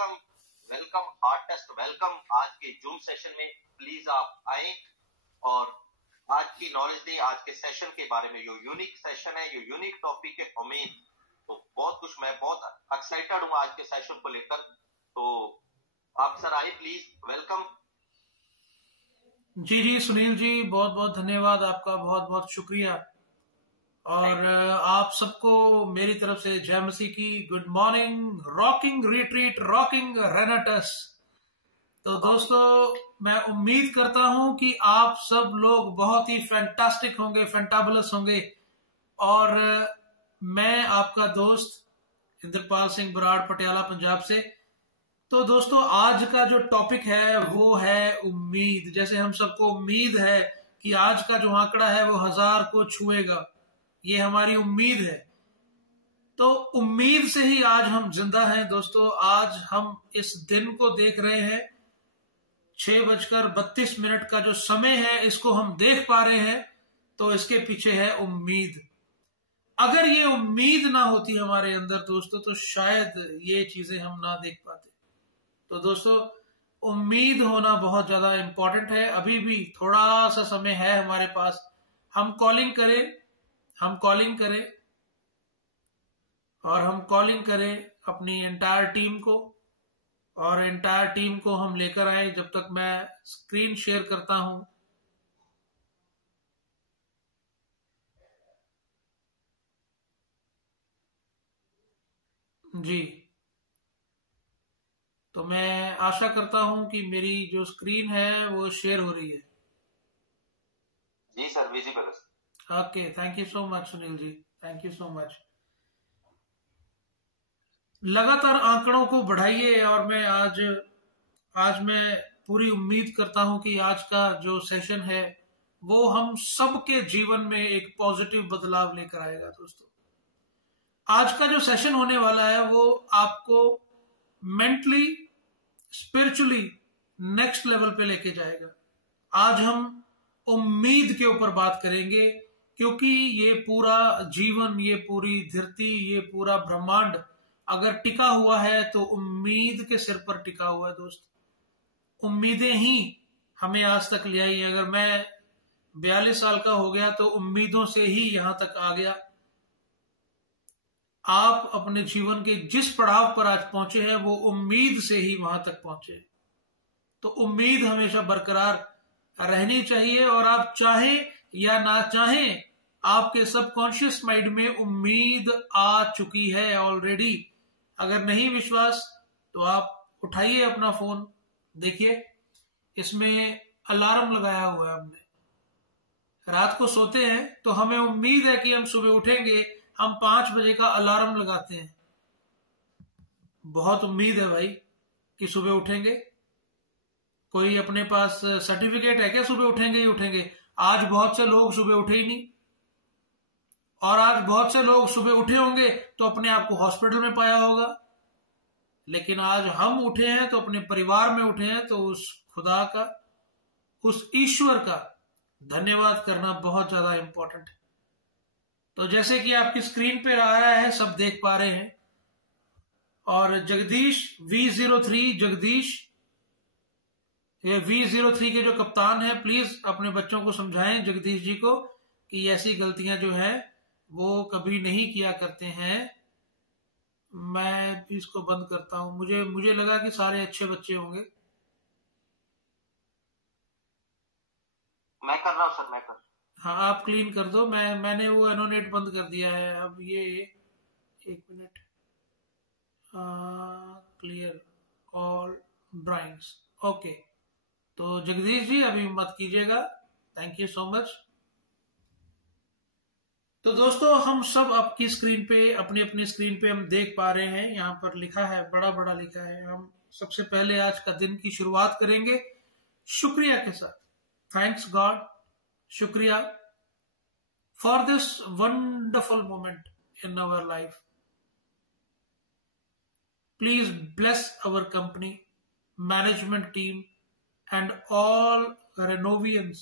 Welcome welcome heartiest welcome आज के zoom session में। प्लीज आप आए और आज की नॉलेज दें आज के सेशन के बारे में। जो यूनिक सेशन है, जो यूनिक टॉपिक है उम्मीद, तो बहुत कुछ, मैं बहुत एक्साइटेड हूँ आज के सेशन को लेकर। तो आप सर आए प्लीज, वेलकम। जी जी सुनील जी, बहुत बहुत धन्यवाद आपका, बहुत बहुत शुक्रिया। और आप सबको मेरी तरफ से जय मसीह की good morning. Rocking retreat, rocking रेनेटस। तो दोस्तों, मैं उम्मीद करता हूं कि आप सब लोग बहुत ही फैंटास्टिक होंगे, फैंटाबुलस होंगे। और मैं आपका दोस्त इंद्रपाल सिंह बराड़, पटियाला, पंजाब से। तो दोस्तों, आज का जो टॉपिक है वो है उम्मीद। जैसे हम सबको उम्मीद है कि आज का जो आंकड़ा है वो 1000 को छुएगा, ये हमारी उम्मीद है। तो उम्मीद से ही आज हम जिंदा हैं दोस्तों। आज हम इस दिन को देख रहे हैं, 6:32 का जो समय है इसको हम देख पा रहे हैं, तो इसके पीछे है उम्मीद। अगर ये उम्मीद ना होती हमारे अंदर दोस्तों, तो शायद ये चीजें हम ना देख पाते। तो दोस्तों, उम्मीद होना बहुत ज्यादा इंपॉर्टेंट है। अभी भी थोड़ा सा समय है हमारे पास। हम कॉलिंग करें और हम कॉलिंग करें अपनी एंटायर टीम को, और एंटायर टीम को हम लेकर आए। जब तक मैं स्क्रीन शेयर करता हूं, जी, तो मैं आशा करता हूं कि मेरी जो स्क्रीन है वो शेयर हो रही है। जी sir, visible. Okay, thank you so much Sunil ji, thank you so much. लगातार आंकड़ों को बढ़ाइए। और मैं आज मैं पूरी उम्मीद करता हूं कि आज का जो सेशन है वो हम सबके जीवन में एक पॉजिटिव बदलाव लेकर आएगा दोस्तों। आज का जो सेशन होने वाला है वो आपको मेंटली, स्पिरिचुअली नेक्स्ट लेवल पे लेके जाएगा। आज हम उम्मीद के ऊपर बात करेंगे, क्योंकि ये पूरा जीवन, ये पूरी धरती, ये पूरा ब्रह्मांड अगर टिका हुआ है तो उम्मीद के सिर पर टिका हुआ है दोस्त। उम्मीदें ही हमें आज तक ले आई है। अगर मैं 42 साल का हो गया तो उम्मीदों से ही यहां तक आ गया। आप अपने जीवन के जिस पड़ाव पर आज पहुंचे हैं वो उम्मीद से ही वहां तक पहुंचे। तो उम्मीद हमेशा बरकरार रहनी चाहिए। और आप चाहें या ना चाहें, आपके सबकॉन्शियस माइंड में उम्मीद आ चुकी है ऑलरेडी। अगर नहीं विश्वास तो आप उठाइए अपना फोन, देखिए इसमें अलार्म लगाया हुआ है हमने। रात को सोते हैं तो हमें उम्मीद है कि हम सुबह उठेंगे। हम 5 बजे का अलार्म लगाते हैं, बहुत उम्मीद है भाई कि सुबह उठेंगे। कोई अपने पास सर्टिफिकेट है क्या सुबह उठेंगे ही उठेंगे? आज बहुत से लोग सुबह उठे ही नहीं। और आज बहुत से लोग सुबह उठे होंगे तो अपने आप को हॉस्पिटल में पाया होगा। लेकिन आज हम उठे हैं तो अपने परिवार में उठे हैं। तो उस खुदा का, उस ईश्वर का धन्यवाद करना बहुत ज्यादा इंपॉर्टेंट है। तो जैसे कि आपकी स्क्रीन पे आ रहा है, सब देख पा रहे हैं। और जगदीश V03, जगदीश, ये V03 के जो कप्तान है, प्लीज अपने बच्चों को समझाएं जगदीश जी को कि ऐसी गलतियां जो है वो कभी नहीं किया करते हैं। मैं इसको बंद करता हूं। मुझे लगा कि सारे अच्छे बच्चे होंगे। मैं कर रहा हूं सर, मैं कर। हाँ, आप क्लीन कर दो। मैंने वो एनोनेट बंद कर दिया है। अब ये 1 minute, clear all drawings. Okay, तो जगदीश जी अभी मत कीजिएगा, थैंक यू सो मच। तो दोस्तों, हम सब आपकी स्क्रीन पे, अपनी अपनी स्क्रीन पे हम देख पा रहे हैं। यहाँ पर लिखा है, बड़ा बड़ा लिखा है। हम सबसे पहले आज का दिन की शुरुआत करेंगे शुक्रिया के साथ। थैंक्स गॉड, शुक्रिया for this wonderful moment in our life. Please bless our company, management team and all Renovians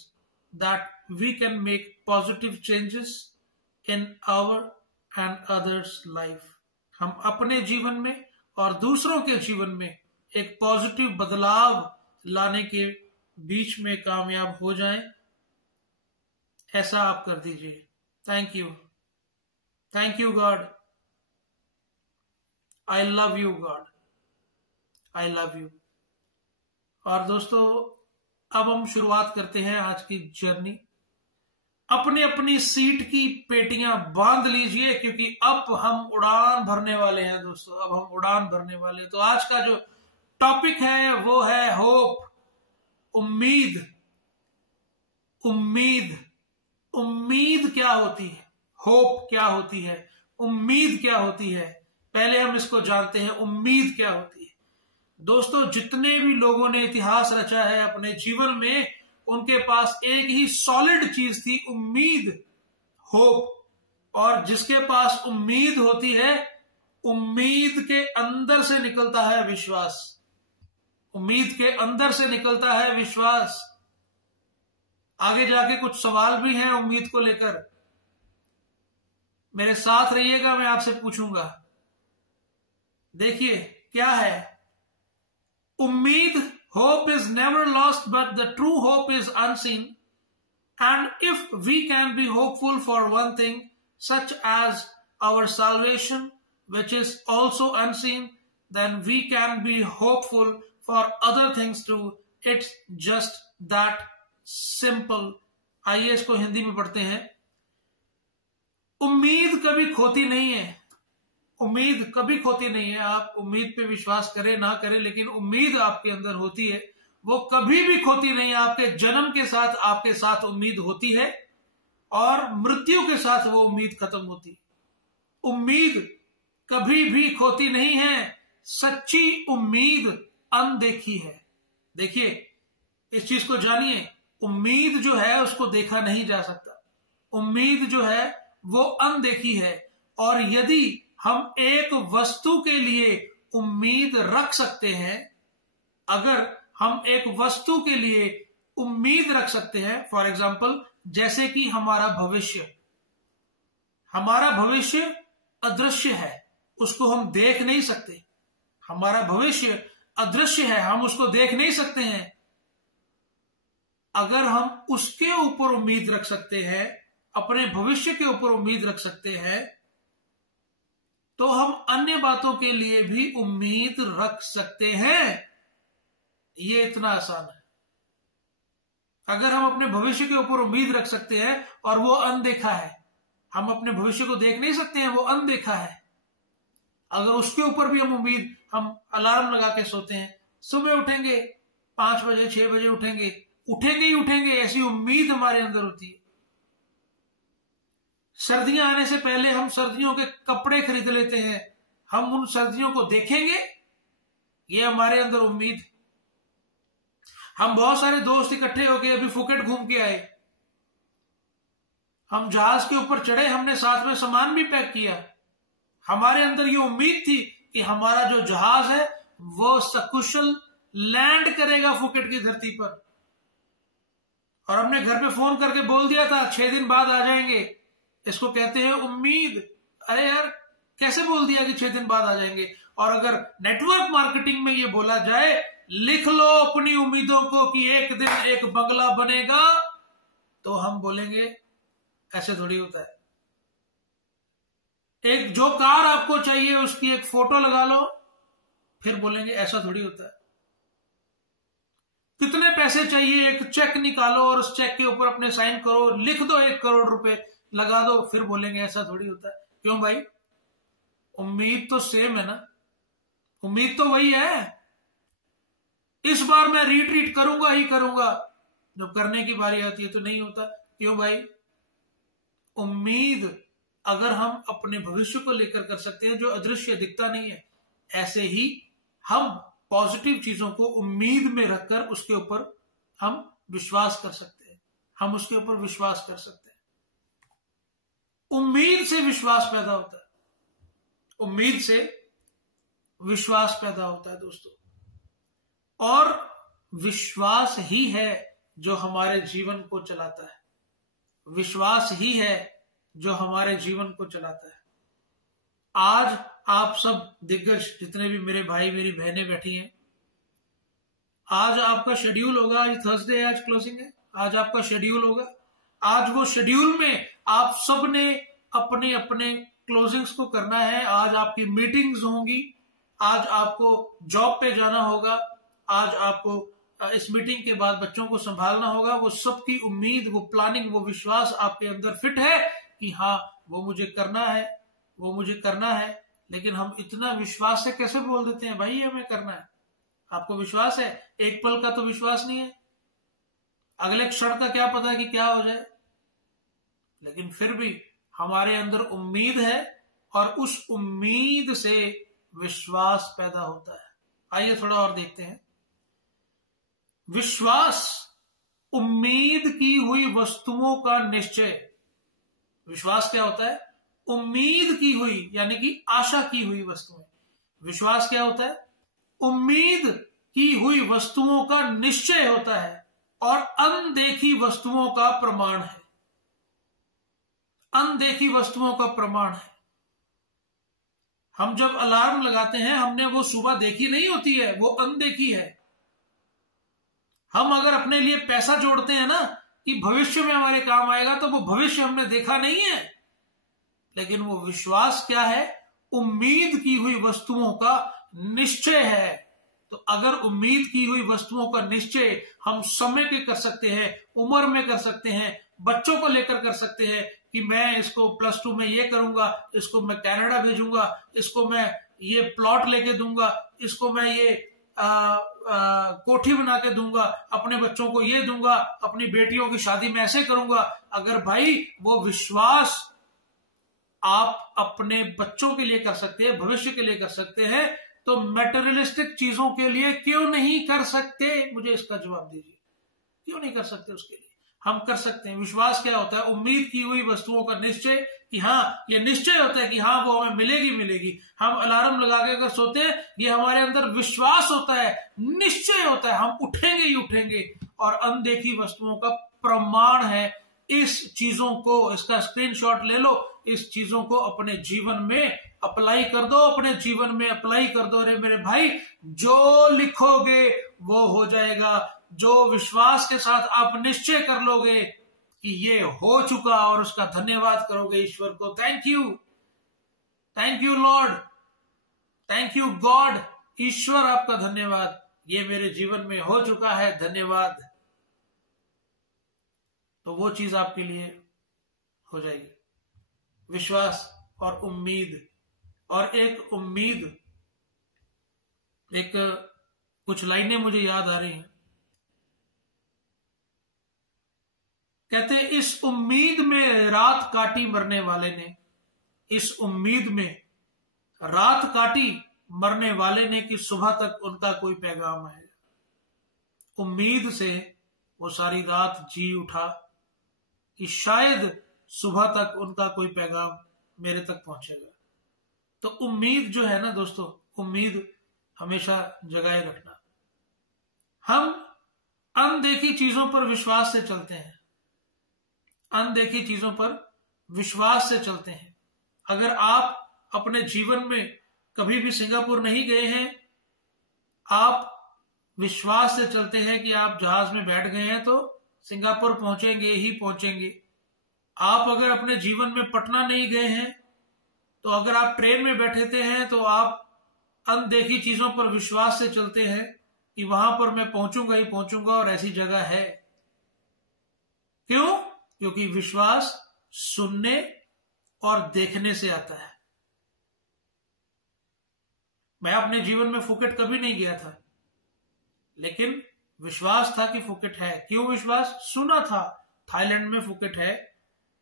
that we can make positive changes in our and others' life. हम अपने जीवन में और दूसरों के जीवन में एक पॉजिटिव बदलाव लाने के बीच में कामयाब हो जाएं, ऐसा आप कर दीजिए। Thank you God, I love you God, I love you. और दोस्तों, अब हम शुरुआत करते हैं आज की जर्नी। अपनी अपनी सीट की पेटियां बांध लीजिए, क्योंकि अब हम उड़ान भरने वाले हैं दोस्तों, अब हम उड़ान भरने वाले हैं। तो आज का जो टॉपिक है वो है होप, उम्मीद। उम्मीद क्या होती है, होप क्या होती है, उम्मीद क्या होती है, पहले हम इसको जानते हैं। उम्मीद क्या होती है दोस्तों? जितने भी लोगों ने इतिहास रचा है अपने जीवन में, उनके पास एक ही सॉलिड चीज थी, उम्मीद, होप। और जिसके पास उम्मीद होती है, उम्मीद के अंदर से निकलता है विश्वास, उम्मीद के अंदर से निकलता है विश्वास। आगे जाके कुछ सवाल भी हैं उम्मीद को लेकर, मेरे साथ रहिएगा, मैं आपसे पूछूंगा। देखिए क्या है उम्मीद। Hope is never lost, but the true hope is unseen. And if we can be hopeful for one thing, such as our salvation, which is also unseen, then we can be hopeful for other things too. It's just that simple. आइए इसको हिंदी में पढ़ते हैं। उम्मीद कभी खोती नहीं है, उम्मीद कभी खोती नहीं है। आप उम्मीद पे विश्वास करें ना करें, लेकिन उम्मीद आपके अंदर होती है, वो कभी भी खोती नहीं है। आपके जन्म के साथ आपके साथ उम्मीद होती है, और मृत्यु के साथ वो उम्मीद खत्म होती है। उम्मीद कभी भी खोती नहीं है। सच्ची उम्मीद अनदेखी है। देखिए इस चीज को जानिए, उम्मीद जो है उसको देखा नहीं जा सकता, उम्मीद जो है वो अनदेखी है। और यदि हम एक वस्तु के लिए उम्मीद रख सकते हैं, अगर हम एक वस्तु के लिए उम्मीद रख सकते हैं, फॉर एग्जाम्पल जैसे कि हमारा भविष्य अदृश्य है, उसको हम देख नहीं सकते। हमारा भविष्य अदृश्य है, हम उसको देख नहीं सकते हैं। अगर हम उसके ऊपर उम्मीद रख सकते हैं, अपने भविष्य के ऊपर उम्मीद रख सकते हैं, तो हम अन्य बातों के लिए भी उम्मीद रख सकते हैं। ये इतना आसान है। अगर हम अपने भविष्य के ऊपर उम्मीद रख सकते हैं और वो अनदेखा है, हम अपने भविष्य को देख नहीं सकते हैं, वो अनदेखा है, अगर उसके ऊपर भी हम अलार्म लगा के सोते हैं, सुबह उठेंगे 5 बजे 6 बजे उठेंगे ही उठेंगे, ऐसी उम्मीद हमारे अंदर होती है। सर्दियां आने से पहले हम सर्दियों के कपड़े खरीद लेते हैं, हम उन सर्दियों को देखेंगे, ये हमारे अंदर उम्मीद। हम बहुत सारे दोस्त इकट्ठे होके अभी फुकेट घूम के आए, हम जहाज के ऊपर चढ़े, हमने साथ में सामान भी पैक किया। हमारे अंदर ये उम्मीद थी कि हमारा जो जहाज है वो सकुशल लैंड करेगा फुकेट की धरती पर, और हमने घर पे फोन करके बोल दिया था 6 दिन बाद आ जाएंगे। इसको कहते हैं उम्मीद। अरे यार, कैसे बोल दिया कि 6 दिन बाद आ जाएंगे? और अगर नेटवर्क मार्केटिंग में ये बोला जाए, लिख लो अपनी उम्मीदों को कि एक दिन एक बंगला बनेगा, तो हम बोलेंगे ऐसे थोड़ी होता है। एक जो कार आपको चाहिए उसकी एक फोटो लगा लो, फिर बोलेंगे ऐसा थोड़ी होता है। कितने पैसे चाहिए, एक चेक निकालो और उस चेक के ऊपर अपने साइन करो, लिख दो 1 करोड़ रुपए लगा दो, फिर बोलेंगे ऐसा थोड़ी होता है। क्यों भाई? उम्मीद तो सेम है ना, उम्मीद तो वही है। इस बार मैं रीट्रीट करूंगा ही करूंगा, जब करने की बारी आती है तो नहीं होता। क्यों भाई? उम्मीद अगर हम अपने भविष्य को लेकर कर सकते हैं जो अदृश्य दिखता नहीं है, ऐसे ही हम पॉजिटिव चीजों को उम्मीद में रखकर उसके ऊपर हम विश्वास कर सकते हैं, हम उसके ऊपर विश्वास कर सकते हैं। उम्मीद से विश्वास पैदा होता है, उम्मीद से विश्वास पैदा होता है दोस्तों। और विश्वास ही है जो हमारे जीवन को चलाता है, विश्वास ही है जो हमारे जीवन को चलाता है। आज आप सब दिग्गज जितने भी मेरे भाई मेरी बहनें बैठी हैं, आज आपका शेड्यूल होगा, आज थर्सडे है, आज क्लोजिंग है, आज आपका शेड्यूल होगा। आज वो शेड्यूल में आप सब ने अपने अपने क्लोजिंग्स को करना है। आज आपकी मीटिंग्स होंगी, आज आपको जॉब पे जाना होगा, आज आपको इस मीटिंग के बाद बच्चों को संभालना होगा। वो सबकी उम्मीद, वो प्लानिंग, वो विश्वास आपके अंदर फिट है कि हाँ वो मुझे करना है, वो मुझे करना है। लेकिन हम इतना विश्वास से कैसे बोल देते हैं भाई ये हमें करना है। आपको विश्वास है, एक पल का तो विश्वास नहीं है, अगले क्षण का क्या पता है कि क्या हो जाए। लेकिन फिर भी हमारे अंदर उम्मीद है और उस उम्मीद से विश्वास पैदा होता है। आइए थोड़ा और देखते हैं। विश्वास उम्मीद की हुई वस्तुओं का निश्चय। विश्वास क्या होता है? उम्मीद की हुई, यानी कि आशा की हुई वस्तुएं। विश्वास क्या होता है? उम्मीद की हुई वस्तुओं का निश्चय होता है और अनदेखी वस्तुओं का प्रमाण है। अनदेखी वस्तुओं का प्रमाण है। हम जब अलार्म लगाते हैं, हमने वो सुबह देखी नहीं होती है, वो अनदेखी है। हम अगर अपने लिए पैसा जोड़ते हैं ना कि भविष्य में हमारे काम आएगा, तो वो भविष्य हमने देखा नहीं है। लेकिन वो विश्वास क्या है? उम्मीद की हुई वस्तुओं का निश्चय है। तो अगर उम्मीद की हुई वस्तुओं का निश्चय हम समय के कर सकते हैं, उम्र में कर सकते हैं, बच्चों को लेकर कर सकते हैं कि मैं इसको +2 में ये करूंगा, इसको मैं कनाडा भेजूंगा, इसको मैं ये प्लॉट लेके दूंगा, इसको मैं ये कोठी बना के दूंगा, अपने बच्चों को ये दूंगा, अपनी बेटियों की शादी में ऐसे करूंगा। अगर भाई वो विश्वास आप अपने बच्चों के लिए कर सकते हैं, भविष्य के लिए कर सकते हैं, तो मैटेरियलिस्टिक चीजों के लिए क्यों नहीं कर सकते? मुझे इसका जवाब दीजिए, क्यों नहीं कर सकते? उसके लिए हम कर सकते हैं। विश्वास क्या होता है? उम्मीद की हुई वस्तुओं का निश्चय, कि हाँ ये निश्चय होता है कि हाँ वो हमें मिलेगी मिलेगी। हम अलार्म लगा के अगर सोते हैं, ये हमारे अंदर विश्वास होता है, निश्चय होता है, हम उठेंगे ही उठेंगे। और अनदेखी वस्तुओं का प्रमाण है। इस चीजों को, इसका स्क्रीनशॉट ले लो, इस चीजों को अपने जीवन में अप्लाई कर दो, अपने जीवन में अप्लाई कर दो। अरे मेरे भाई, जो लिखोगे वो हो जाएगा। जो विश्वास के साथ आप निश्चय कर लोगे कि ये हो चुका, और उसका धन्यवाद करोगे ईश्वर को। Thank you Lord, thank you God. ईश्वर आपका धन्यवाद, ये मेरे जीवन में हो चुका है, धन्यवाद। तो वो चीज आपके लिए हो जाएगी। विश्वास और उम्मीद। और एक उम्मीद, एक कुछ लाइनें मुझे याद आ रही हैं। कहते हैं, इस उम्मीद में रात काटी मरने वाले ने, इस उम्मीद में रात काटी मरने वाले ने कि सुबह तक उनका कोई पैगाम आएगा। उम्मीद से वो सारी रात जी उठा कि शायद सुबह तक उनका कोई पैगाम मेरे तक पहुंचेगा। तो उम्मीद जो है ना दोस्तों, उम्मीद हमेशा जगाए रखना। हम अनदेखी चीजों पर विश्वास से चलते हैं, अनदेखी चीजों पर विश्वास से चलते हैं। अगर आप अपने जीवन में कभी भी सिंगापुर नहीं गए हैं, आप विश्वास से चलते हैं कि आप जहाज में बैठ गए हैं तो सिंगापुर पहुंचेंगे ही पहुंचेंगे। आप अगर अपने जीवन में पटना नहीं गए हैं, तो अगर आप ट्रेन में बैठे थे हैं, तो आप अनदेखी चीजों पर विश्वास से चलते हैं कि वहां पर मैं पहुंचूंगा ही पहुंचूंगा और ऐसी जगह है। क्यों? क्योंकि विश्वास सुनने और देखने से आता है। मैं अपने जीवन में फुकेट कभी नहीं गया था, लेकिन विश्वास था कि फुकेट है। क्यों विश्वास? सुना था थाईलैंड में फुकेट है,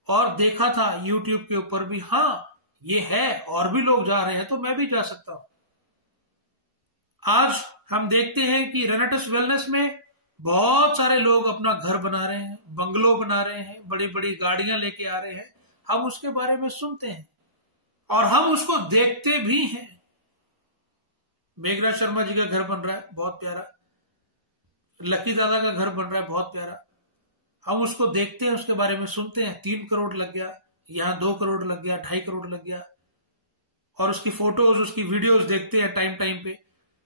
और देखा था यूट्यूब के ऊपर भी, हाँ ये है और भी लोग जा रहे हैं तो मैं भी जा सकता हूं। आज हम देखते हैं कि रेनेटस वेलनेस में बहुत सारे लोग अपना घर बना रहे हैं, बंगलो बना रहे हैं, बड़ी बड़ी गाड़ियां लेके आ रहे हैं। हम उसके बारे में सुनते हैं और हम उसको देखते भी हैं। मेघराज शर्मा जी का घर बन रहा है, बहुत प्यारा। लकी दादा का घर बन रहा है, बहुत प्यारा। हम उसको देखते हैं, उसके बारे में सुनते हैं। 3 करोड़ लग गया, यहां 2 करोड़ लग गया, 2.5 करोड़ लग गया, और उसकी फोटोज, उसकी वीडियोस देखते हैं टाइम टाइम पे।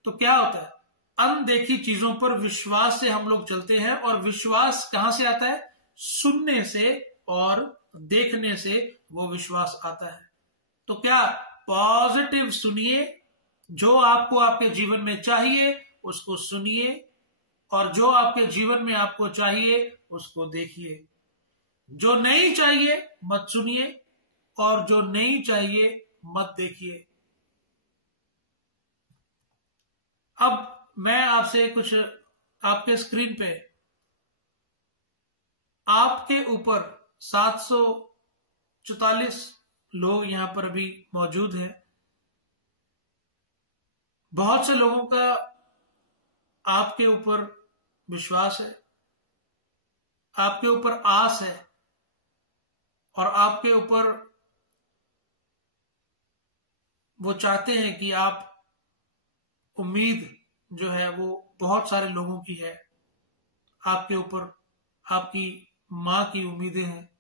तो क्या होता है? अनदेखी चीजों पर विश्वास से हम लोग चलते हैं, और विश्वास कहां से आता है? सुनने से और देखने से वो विश्वास आता है। तो क्या पॉजिटिव सुनिए, जो आपको आपके जीवन में चाहिए उसको सुनिए, और जो आपके जीवन में आपको चाहिए उसको देखिए। जो नहीं चाहिए मत सुनिए, और जो नहीं चाहिए मत देखिए। अब मैं आपसे कुछ, आपके स्क्रीन पे आपके ऊपर 744 लोग यहां पर अभी मौजूद हैं। बहुत से लोगों का आपके ऊपर विश्वास है, आपके ऊपर आस है, और आपके ऊपर वो चाहते हैं कि आप, उम्मीद जो है वो बहुत सारे लोगों की है आपके ऊपर। आपकी माँ की उम्मीदें हैं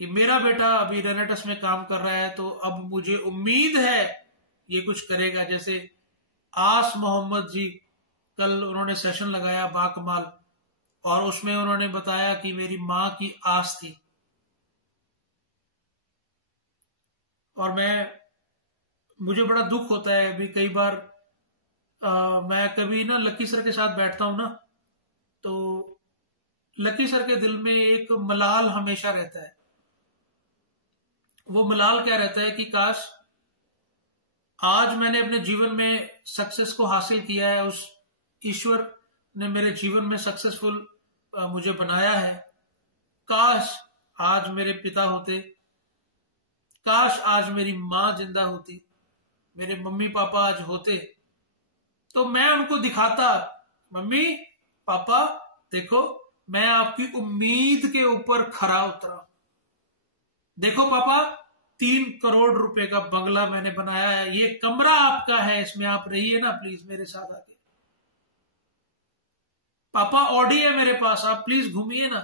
कि मेरा बेटा अभी रेनेटस में काम कर रहा है, तो अब मुझे उम्मीद है ये कुछ करेगा। जैसे आस मोहम्मद जी, कल उन्होंने सेशन लगाया बाकमाल, और उसमें उन्होंने बताया कि मेरी माँ की आस थी। और मुझे बड़ा दुख होता है, अभी कई बार मैं कभी ना लकी सर के साथ बैठता हूं ना, तो लकी सर के दिल में एक मलाल हमेशा रहता है। वो मलाल क्या रहता है कि काश आज मैंने अपने जीवन में सक्सेस को हासिल किया है, उस ईश्वर ने मेरे जीवन में सक्सेसफुल मुझे बनाया है। काश आज मेरे पिता होते, काश आज मेरी माँ जिंदा होती, मेरे मम्मी पापा आज होते, तो मैं उनको दिखाता, मम्मी पापा देखो मैं आपकी उम्मीद के ऊपर खरा उतरा। देखो पापा 3 करोड़ रुपए का बंगला मैंने बनाया है, ये कमरा आपका है, इसमें आप रहिए ना प्लीज मेरे साथ आके। पापा ऑडी है मेरे पास, आप प्लीज घूमिए ना।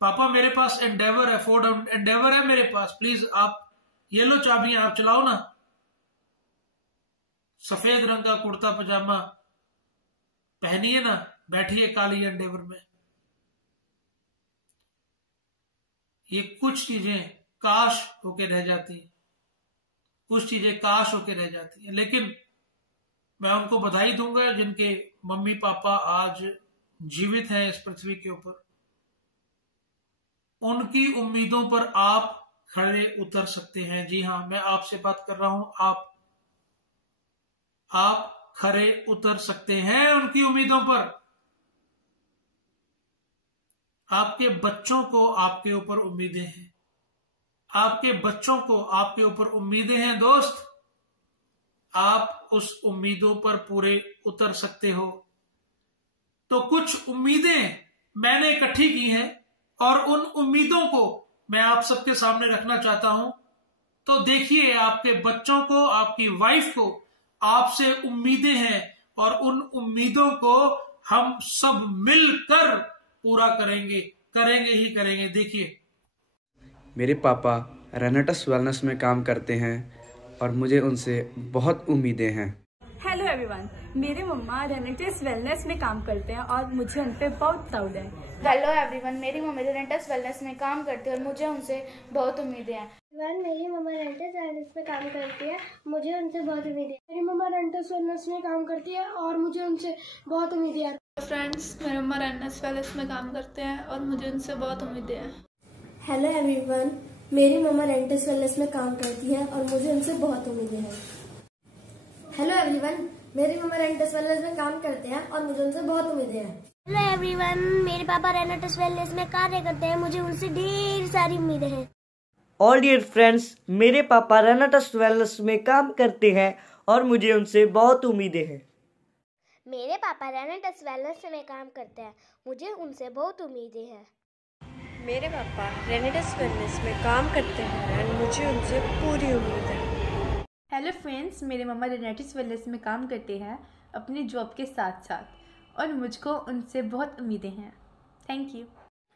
पापा मेरे पास एंडेवर है, फोर्ड एंडेवर है मेरे पास, प्लीज आप ये लो चाबियां, आप चलाओ ना। सफेद रंग का कुर्ता पजामा पहनिए ना, बैठिए काली एंडेवर में। ये कुछ चीजें काश होके रह जाती, कुछ चीजें काश होके रह जाती हैं। लेकिन मैं उनको बधाई दूंगा जिनके मम्मी पापा आज जीवित हैं इस पृथ्वी के ऊपर। उनकी उम्मीदों पर आप खड़े उतर सकते हैं। जी हाँ, मैं आपसे बात कर रहा हूं, आप खड़े उतर सकते हैं उनकी उम्मीदों पर। आपके बच्चों को आपके ऊपर उम्मीदें हैं, आपके बच्चों को आपके ऊपर उम्मीदें हैं दोस्त। आप उस उम्मीदों पर पूरे उतर सकते हो। तो कुछ उम्मीदें मैंने इकट्ठी की हैं, और उन उम्मीदों को मैं आप सबके सामने रखना चाहता हूं। तो देखिए, आपके बच्चों को, आपकी वाइफ को आपसे उम्मीदें हैं, और उन उम्मीदों को हम सब मिलकर पूरा करेंगे ही करेंगे। देखिए, मेरे पापा रेनेटस वेलनेस में काम करते हैं और मुझे उनसे बहुत उम्मीदें हैं। हेलो एवरीवन, मेरे मम्मा रेनेटस वेलनेस में काम करते हैं और मुझे उन पे बहुत प्राउड है। हेलो एवरीवन, मेरी मम्मी रेनेटस वेलनेस में काम करती है और मुझे उनसे बहुत उम्मीदें हैं। मेरी मम्मा रेनेटस वेलनेस में काम करती है, मुझे उनसे बहुत उम्मीदें हैं। मेरी मम्मा रेनेटस वेलनेस में काम करती है और मुझे उनसे बहुत उम्मीदें हैं। फ्रेंड्स, मेरी मम्मा रेनेटस वेलनेस में काम करते हैं और मुझे उनसे बहुत उम्मीदें हैं। हेलो एवरीवन, मेरी मम्मा रेनेटस वेलनेस में काम करती है और मुझे उनसे बहुत उम्मीदें हैं। हेलो एवरीवन, मेरी मम्मा रेनेटस वेलनेस में काम करते हैं और मुझे उनसे बहुत उम्मीदें हैं। हेलो एवरीवन, मेरे पापा रेनेटस वेलनेस में कार्य करते हैं, मुझे उनसे ढेर सारी उम्मीदें हैं। ऑल डियर फ्रेंड्स, मेरे पापा रेनेटस वेलनेस में काम करते हैं और मुझे उनसे बहुत उम्मीदें हैं। मेरे पापा रेनेटस वेलनेस में काम करते हैं, मुझे उनसे बहुत उम्मीदें हैं। मेरे पापा रेनेटस वेलनेस में काम करते हैं और मुझे उनसे पूरी उम्मीद है। हेलो फ्रेंड्स, मेरे मम्मा रेनेटस वेलनेस में काम करते हैं अपनी जॉब के साथ साथ, और मुझको उनसे बहुत उम्मीदें हैं। Thank you.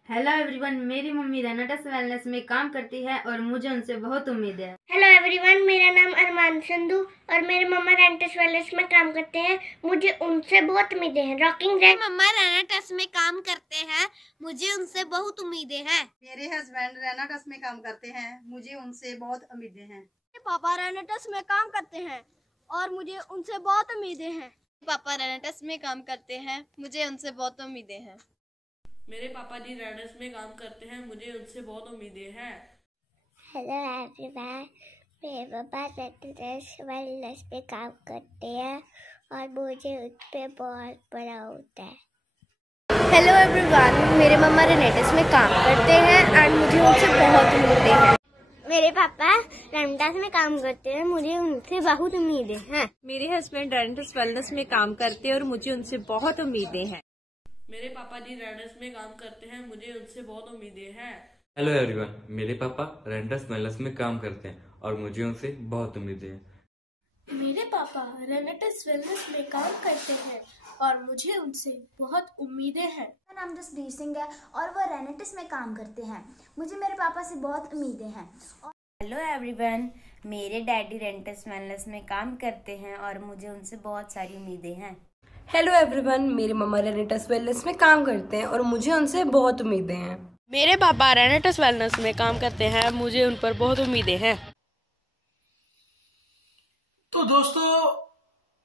हेलो एवरीवन, मेरी मम्मी रेनेटस वेलनेस में काम करती है और मुझे उनसे बहुत उम्मीद है। हेलो एवरीवन, मेरा नाम अरमान संधू और मेरे मम्मा रेनेटस वेलनेस में काम करते हैं, मुझे उनसे बहुत उम्मीदें हैं। रॉकिंग रेड मम्मा रेनेटस में काम करते हैं, मुझे उनसे बहुत उम्मीदें हैं। मेरे हस्बैंड रेनेटस में काम करते हैं, मुझे उनसे बहुत उम्मीदें हैं। मेरे पापा रेनेटस में काम करते हैं और मुझे उनसे बहुत उम्मीदें हैं। पापा रेनेटस में काम करते हैं, मुझे उनसे बहुत उम्मीदें हैं। मेरे पापा जी रेनेटस में काम करते हैं, मुझे उनसे बहुत उम्मीदें हैं। हेलो एवरीवन, मेरे पापा रेनेटस वेलनेस में काम करते हैं और मुझे उन पे बहुत बड़ा होता है। हेलो एवरीवन, मेरे मम्मा रेनेटस में काम करते हैं एंड मुझे उनसे बहुत उम्मीदें हैं। मेरे पापा रेनेटस में काम करते हैं, मुझे उनसे बहुत उम्मीदें हैं। मेरे हस्बैंड रेनेटस वेलनेस में काम करते हैं और मुझे उनसे बहुत उम्मीदें हैं। मेरे पापा जी रेनेटस में काम करते हैं, मुझे उनसे बहुत उम्मीदें हैं। हेलो एवरीवन, मेरे पापा रेनेटस वेलनेस में काम करते हैं और मुझे उनसे बहुत उम्मीदें हैं। मेरे पापा रेनेटस वेलनेस में काम करते हैं और मुझे उनसे बहुत उम्मीदें हैं। मेरा नाम जसप्रीत सिंह है और वो रेनेटस में काम करते हैं, मुझे मेरे पापा से बहुत उम्मीदें हैं। हेलो एवरीवन, मेरे डैडी रेनेटस वेलनेस में काम करते हैं और मुझे उनसे बहुत सारी उम्मीदें हैं। हेलो एवरीवन, मेरे मम्मा रेनेटस वेलनेस में काम करते हैं और मुझे उनसे बहुत उम्मीदें हैं। मेरे पापा रेनेटस वेलनेस में काम करते हैं, मुझे उन पर बहुत उम्मीदें हैं। तो दोस्तों,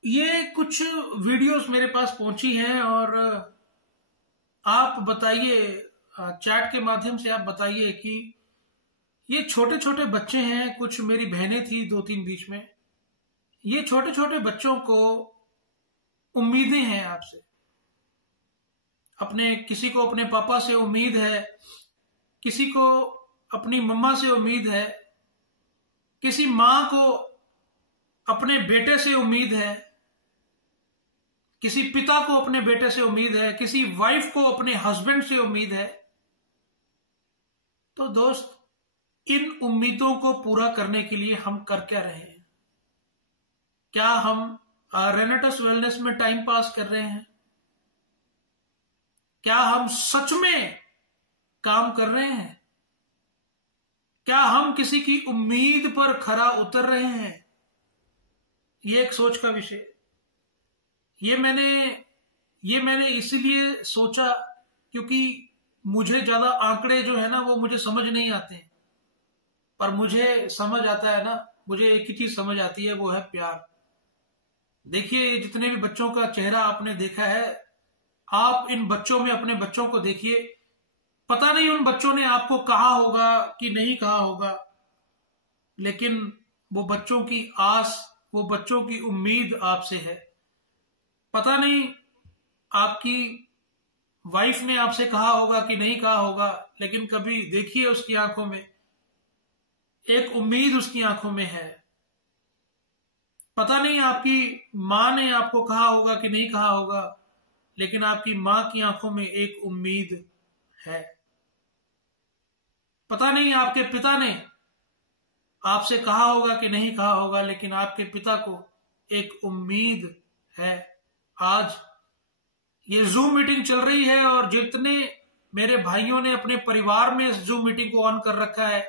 ये कुछ वीडियोस मेरे पास पहुंची हैं और आप बताइए, चैट के माध्यम से आप बताइए कि ये छोटे छोटे बच्चे हैं। कुछ मेरी बहनें थी 2-3 बीच में। ये छोटे छोटे बच्चों को उम्मीदें हैं आपसे। किसी को अपने पापा से उम्मीद है, किसी को अपनी मम्मा से उम्मीद है, किसी माँ को अपने बेटे से उम्मीद है, किसी पिता को अपने बेटे से उम्मीद है, किसी वाइफ को अपने हस्बैंड से उम्मीद है। तो दोस्त, इन उम्मीदों को पूरा करने के लिए हम कर क्या रहे हैं? क्या हम रेनेटस वेलनेस में टाइम पास कर रहे हैं? क्या हम सच में काम कर रहे हैं? क्या हम किसी की उम्मीद पर खरा उतर रहे हैं? ये एक सोच का विषय। ये मैंने इसीलिए सोचा क्योंकि मुझे ज्यादा आंकड़े जो है ना वो मुझे समझ नहीं आते, पर मुझे समझ आता है ना, मुझे एक ही चीज समझ आती है, वो है प्यार। देखिए, जितने भी बच्चों का चेहरा आपने देखा है, आप इन बच्चों में अपने बच्चों को देखिए। पता नहीं उन बच्चों ने आपको कहा होगा कि नहीं कहा होगा, लेकिन वो बच्चों की आस, वो बच्चों की उम्मीद आपसे है। पता नहीं आपकी वाइफ ने आपसे कहा होगा कि नहीं कहा होगा, लेकिन कभी देखिए उसकी आंखों में एक उम्मीद, उसकी आंखों में है। पता नहीं आपकी माँ ने आपको कहा होगा कि नहीं कहा होगा, लेकिन आपकी माँ की आंखों में एक उम्मीद है। पता नहीं आपके पिता ने आपसे कहा होगा कि नहीं कहा होगा, लेकिन आपके पिता को एक उम्मीद है। आज ये जूम मीटिंग चल रही है और जितने मेरे भाइयों ने अपने परिवार में इस जूम मीटिंग को ऑन कर रखा है,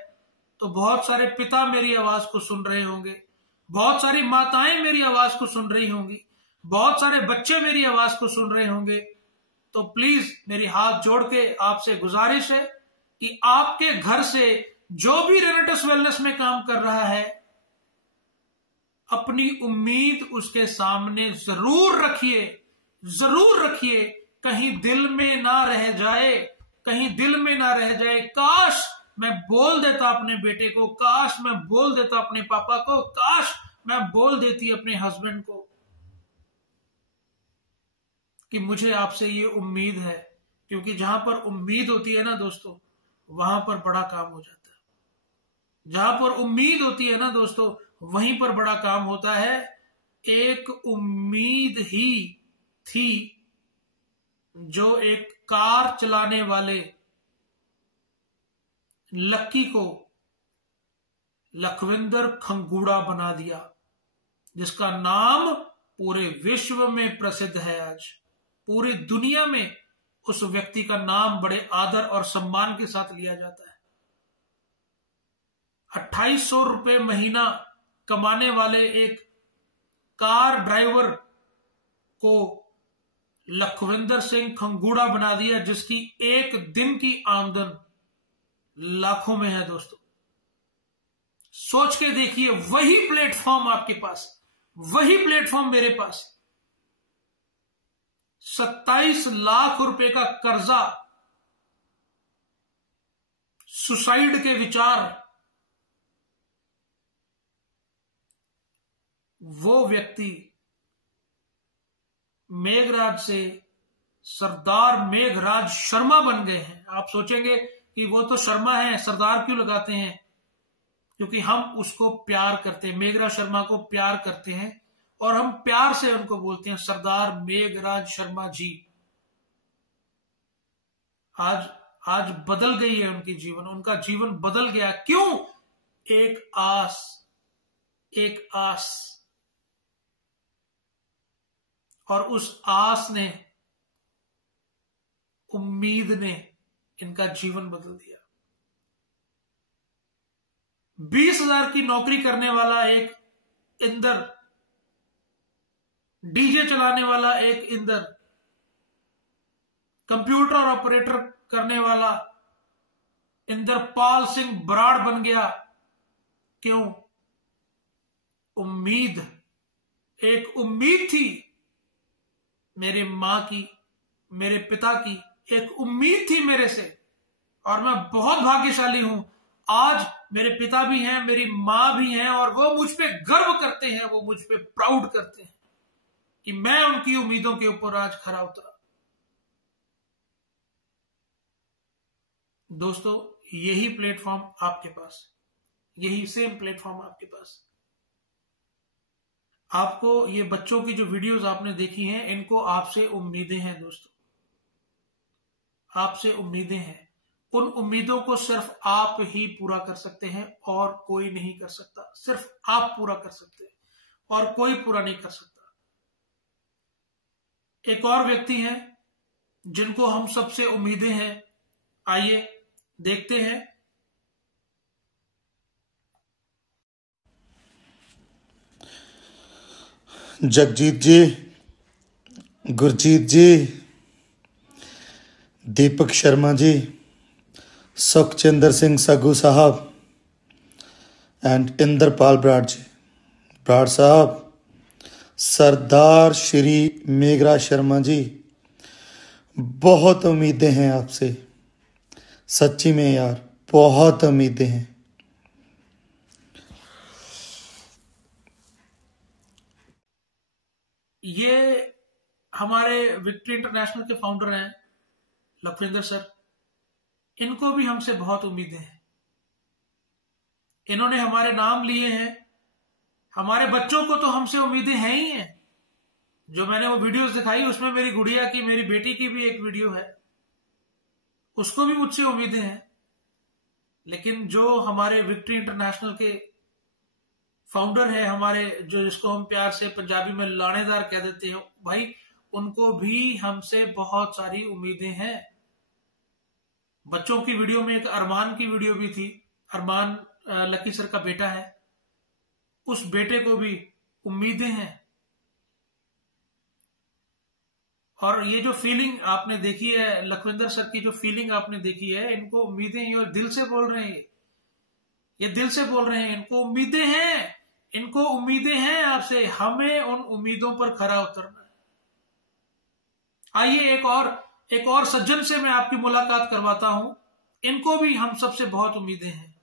तो बहुत सारे पिता मेरी आवाज को सुन रहे होंगे, बहुत सारी माताएं मेरी आवाज को सुन रही होंगी, बहुत सारे बच्चे मेरी आवाज को सुन रहे होंगे। तो प्लीज मेरी हाथ जोड़ के आपसे गुजारिश है कि आपके घर से जो भी रेनेटस वेलनेस में काम कर रहा है, अपनी उम्मीद उसके सामने जरूर रखिए, जरूर रखिए। कहीं दिल में ना रह जाए, कहीं दिल में ना रह जाए, काश मैं बोल देता अपने बेटे को, काश मैं बोल देता अपने पापा को, काश मैं बोल देती अपने हस्बैंड को कि मुझे आपसे ये उम्मीद है। क्योंकि जहां पर उम्मीद होती है ना दोस्तों, वहां पर बड़ा काम हो जाता है। जहां पर उम्मीद होती है ना दोस्तों, वहीं पर बड़ा काम होता है। एक उम्मीद ही थी जो एक कार चलाने वाले लक्की को लखविंदर खंगूड़ा बना दिया, जिसका नाम पूरे विश्व में प्रसिद्ध है। आज पूरी दुनिया में उस व्यक्ति का नाम बड़े आदर और सम्मान के साथ लिया जाता है। 2800 रुपए महीना कमाने वाले एक कार ड्राइवर को लखविंदर सिंह खंगूड़ा बना दिया, जिसकी एक दिन की आमदन लाखों में है। दोस्तों सोच के देखिए, वही प्लेटफॉर्म आपके पास, वही प्लेटफॉर्म मेरे पास। 27 लाख रुपए का कर्जा, सुसाइड के विचार, वो व्यक्ति मेघराज से सरदार मेघराज शर्मा बन गए हैं। आप सोचेंगे कि वो तो शर्मा है, सरदार क्यों लगाते हैं? क्योंकि हम उसको प्यार करते हैं, मेघराज शर्मा को प्यार करते हैं और हम प्यार से उनको बोलते हैं सरदार मेघराज शर्मा जी। आज बदल गई है उनकी जीवन, उनका जीवन बदल गया। क्यों? एक आस, और उस आस ने, उम्मीद ने इनका जीवन बदल दिया। 20,000 की नौकरी करने वाला एक इंदर, डीजे चलाने वाला एक इंदर, कंप्यूटर ऑपरेटर करने वाला इंदरपाल सिंह बराड़ बन गया। क्यों? उम्मीद, एक उम्मीद थी मेरे मां की, मेरे पिता की, एक उम्मीद थी मेरे से, और मैं बहुत भाग्यशाली हूं। आज मेरे पिता भी हैं, मेरी मां भी हैं, और वो मुझ पे गर्व करते हैं, वो मुझ पे प्राउड करते हैं कि मैं उनकी उम्मीदों के ऊपर आज खरा उतरा। दोस्तों यही प्लेटफॉर्म आपके पास, यही सेम प्लेटफॉर्म आपके पास। आपको ये बच्चों की जो वीडियोस आपने देखी हैं, इनको आपसे उम्मीदें हैं दोस्तों, आपसे उम्मीदें हैं। उन उम्मीदों को सिर्फ आप ही पूरा कर सकते हैं और कोई नहीं कर सकता। सिर्फ आप पूरा कर सकते हैं और कोई पूरा नहीं कर सकता। एक और व्यक्ति हैं जिनको हम सबसे उम्मीदें हैं, आइए देखते हैं। जगजीत जी, गुरजीत जी, दीपक शर्मा जी, सुखचिंदर सिंह सगू साहब एंड इंदरपाल बराड़ जी। बराड़ साहब, सरदार श्री मेघराज शर्मा जी, बहुत उम्मीदें हैं आपसे, सच्ची में यार बहुत उम्मीदें हैं। ये हमारे विक्ट्री इंटरनेशनल के फाउंडर हैं लखविंदर सर। इनको भी हमसे बहुत उम्मीदें हैं। इन्होंने हमारे नाम लिए हैं। हमारे बच्चों को तो हमसे उम्मीदें हैं ही हैं। जो मैंने वो वीडियोस दिखाई, उसमें मेरी गुड़िया की, मेरी बेटी की भी एक वीडियो है, उसको भी मुझसे उम्मीदें हैं। लेकिन जो हमारे विक्ट्री इंटरनेशनल के फाउंडर है हमारे, जो जिसको हम प्यार से पंजाबी में लानेदार कह देते हैं, भाई उनको भी हमसे बहुत सारी उम्मीदें हैं। बच्चों की वीडियो में एक अरमान की वीडियो भी थी। अरमान लकी सर का बेटा है, उस बेटे को भी उम्मीदें हैं। और ये जो फीलिंग आपने देखी है, लखविंदर सर की जो फीलिंग आपने देखी है, इनको उम्मीदें हैं और दिल से बोल रहे हैं। ये दिल से बोल रहे हैं, इनको उम्मीदें हैं, इनको उम्मीदें हैं आपसे। हमें उन उम्मीदों पर खरा उतरना है। आइए एक और सज्जन से मैं आपकी मुलाकात करवाता हूं। इनको भी हम सबसे बहुत उम्मीदें हैं।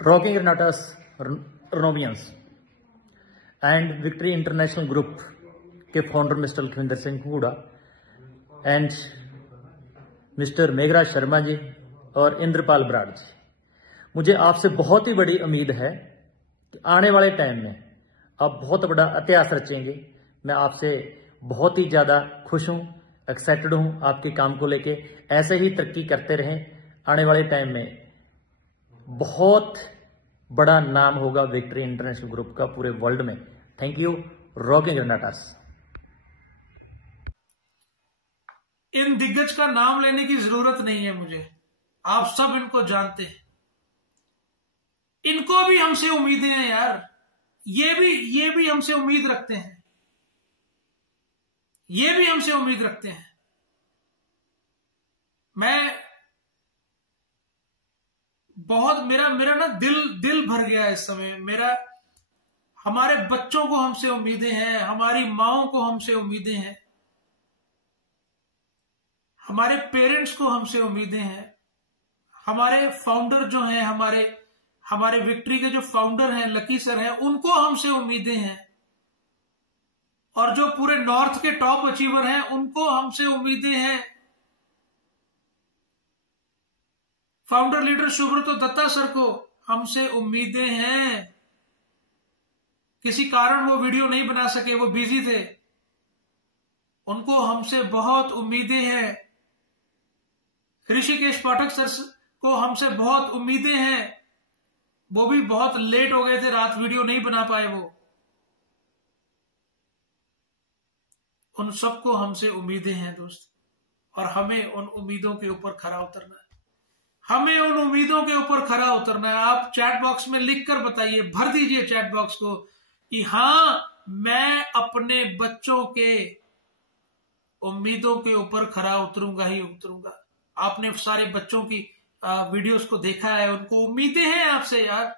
रॉकिंग रनाटस रनोवियंस एंड विक्ट्री इंटरनेशनल ग्रुप के founder mister Lakhwinder Singh Khangura and mister Meghraj Sharma ji और इंद्रपाल बराड़ जी, मुझे आपसे बहुत ही बड़ी उम्मीद है कि आने वाले टाइम में आप बहुत बड़ा इतिहास रचेंगे। मैं आपसे बहुत ही ज़्यादा खुश हूँ, एक्साइटेड हूँ आपके काम को लेके। ऐसे ही तरक्की करते रहें। आने वाले टाइम में बहुत बड़ा नाम होगा विक्ट्री इंटरनेशनल ग्रुप का पूरे वर्ल्ड में। Thank you. रॉकिंग रनाटस। इन दिग्गज का नाम लेने की जरूरत नहीं है मुझे, आप सब इनको जानते हैं। इनको भी हमसे उम्मीदें हैं यार, ये भी हमसे उम्मीद रखते हैं, ये भी हमसे उम्मीद रखते हैं। मैं बहुत मेरा ना दिल भर गया इस समय मेरा। हमारे बच्चों को हमसे उम्मीदें हैं, हमारी माओं को हमसे उम्मीदें हैं, हमारे पेरेंट्स को हमसे उम्मीदें हैं, हमारे फाउंडर जो हैं, हमारे विक्ट्री के जो फाउंडर हैं, लकी सर हैं, उनको हमसे उम्मीदें हैं, और जो पूरे नॉर्थ के टॉप अचीवर हैं उनको हमसे उम्मीदें हैं। Founder leader Subrato Dutta sir को हमसे उम्मीदें हैं। किसी कारण वो वीडियो नहीं बना सके, वो बिजी थे, उनको हमसे बहुत उम्मीदें हैं। ऋषिकेश पाठक सर को हमसे बहुत उम्मीदें हैं, वो भी बहुत लेट हो गए थे, रात वीडियो नहीं बना पाए वो। उन सबको हमसे उम्मीदें हैं दोस्त, और हमें उन उम्मीदों के ऊपर खरा उतरना है, हमें उन उम्मीदों के ऊपर खरा उतरना है। आप चैट बॉक्स में लिखकर बताइए, भर दीजिए चैट बॉक्स को कि हाँ मैं अपने बच्चों के उम्मीदों के ऊपर खरा उतरूंगा ही उतरूंगा। आपने सारे बच्चों की वीडियोस को देखा है, उनको उम्मीदें हैं आपसे यार,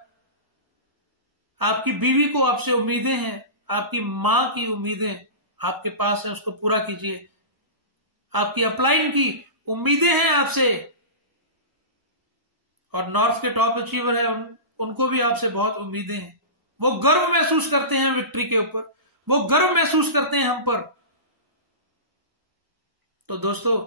आपकी बीवी को आपसे उम्मीदें हैं, आपकी मां की उम्मीदें आपके पास है, उसको पूरा कीजिए। आपकी अपलाइन की उम्मीदें हैं आपसे, और नॉर्थ के टॉप अचीवर है उनको भी आपसे बहुत उम्मीदें हैं। वो गर्व महसूस करते हैं विक्ट्री के ऊपर, वो गर्व महसूस करते हैं हम पर। तो दोस्तों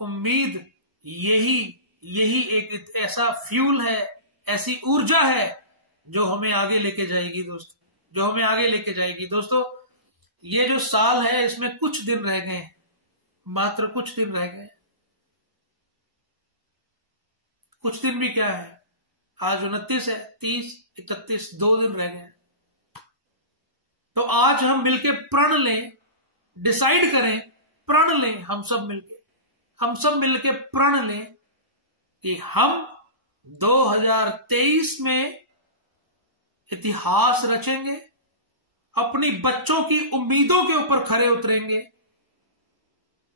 उम्मीद यही एक ऐसा फ्यूल है, ऐसी ऊर्जा है जो हमें आगे लेके जाएगी दोस्तों, जो हमें आगे लेके जाएगी। दोस्तों ये जो साल है इसमें कुछ दिन रह गए, मात्र कुछ दिन रह गए। कुछ दिन भी क्या है, आज 29 है, 30, 31, 2 दिन रह गए। तो आज हम मिलके प्रण लें, डिसाइड करें, प्रण लें, हम सब मिलके प्रण लें कि हम 2023 में इतिहास रचेंगे, अपनी बच्चों की उम्मीदों के ऊपर खरे उतरेंगे,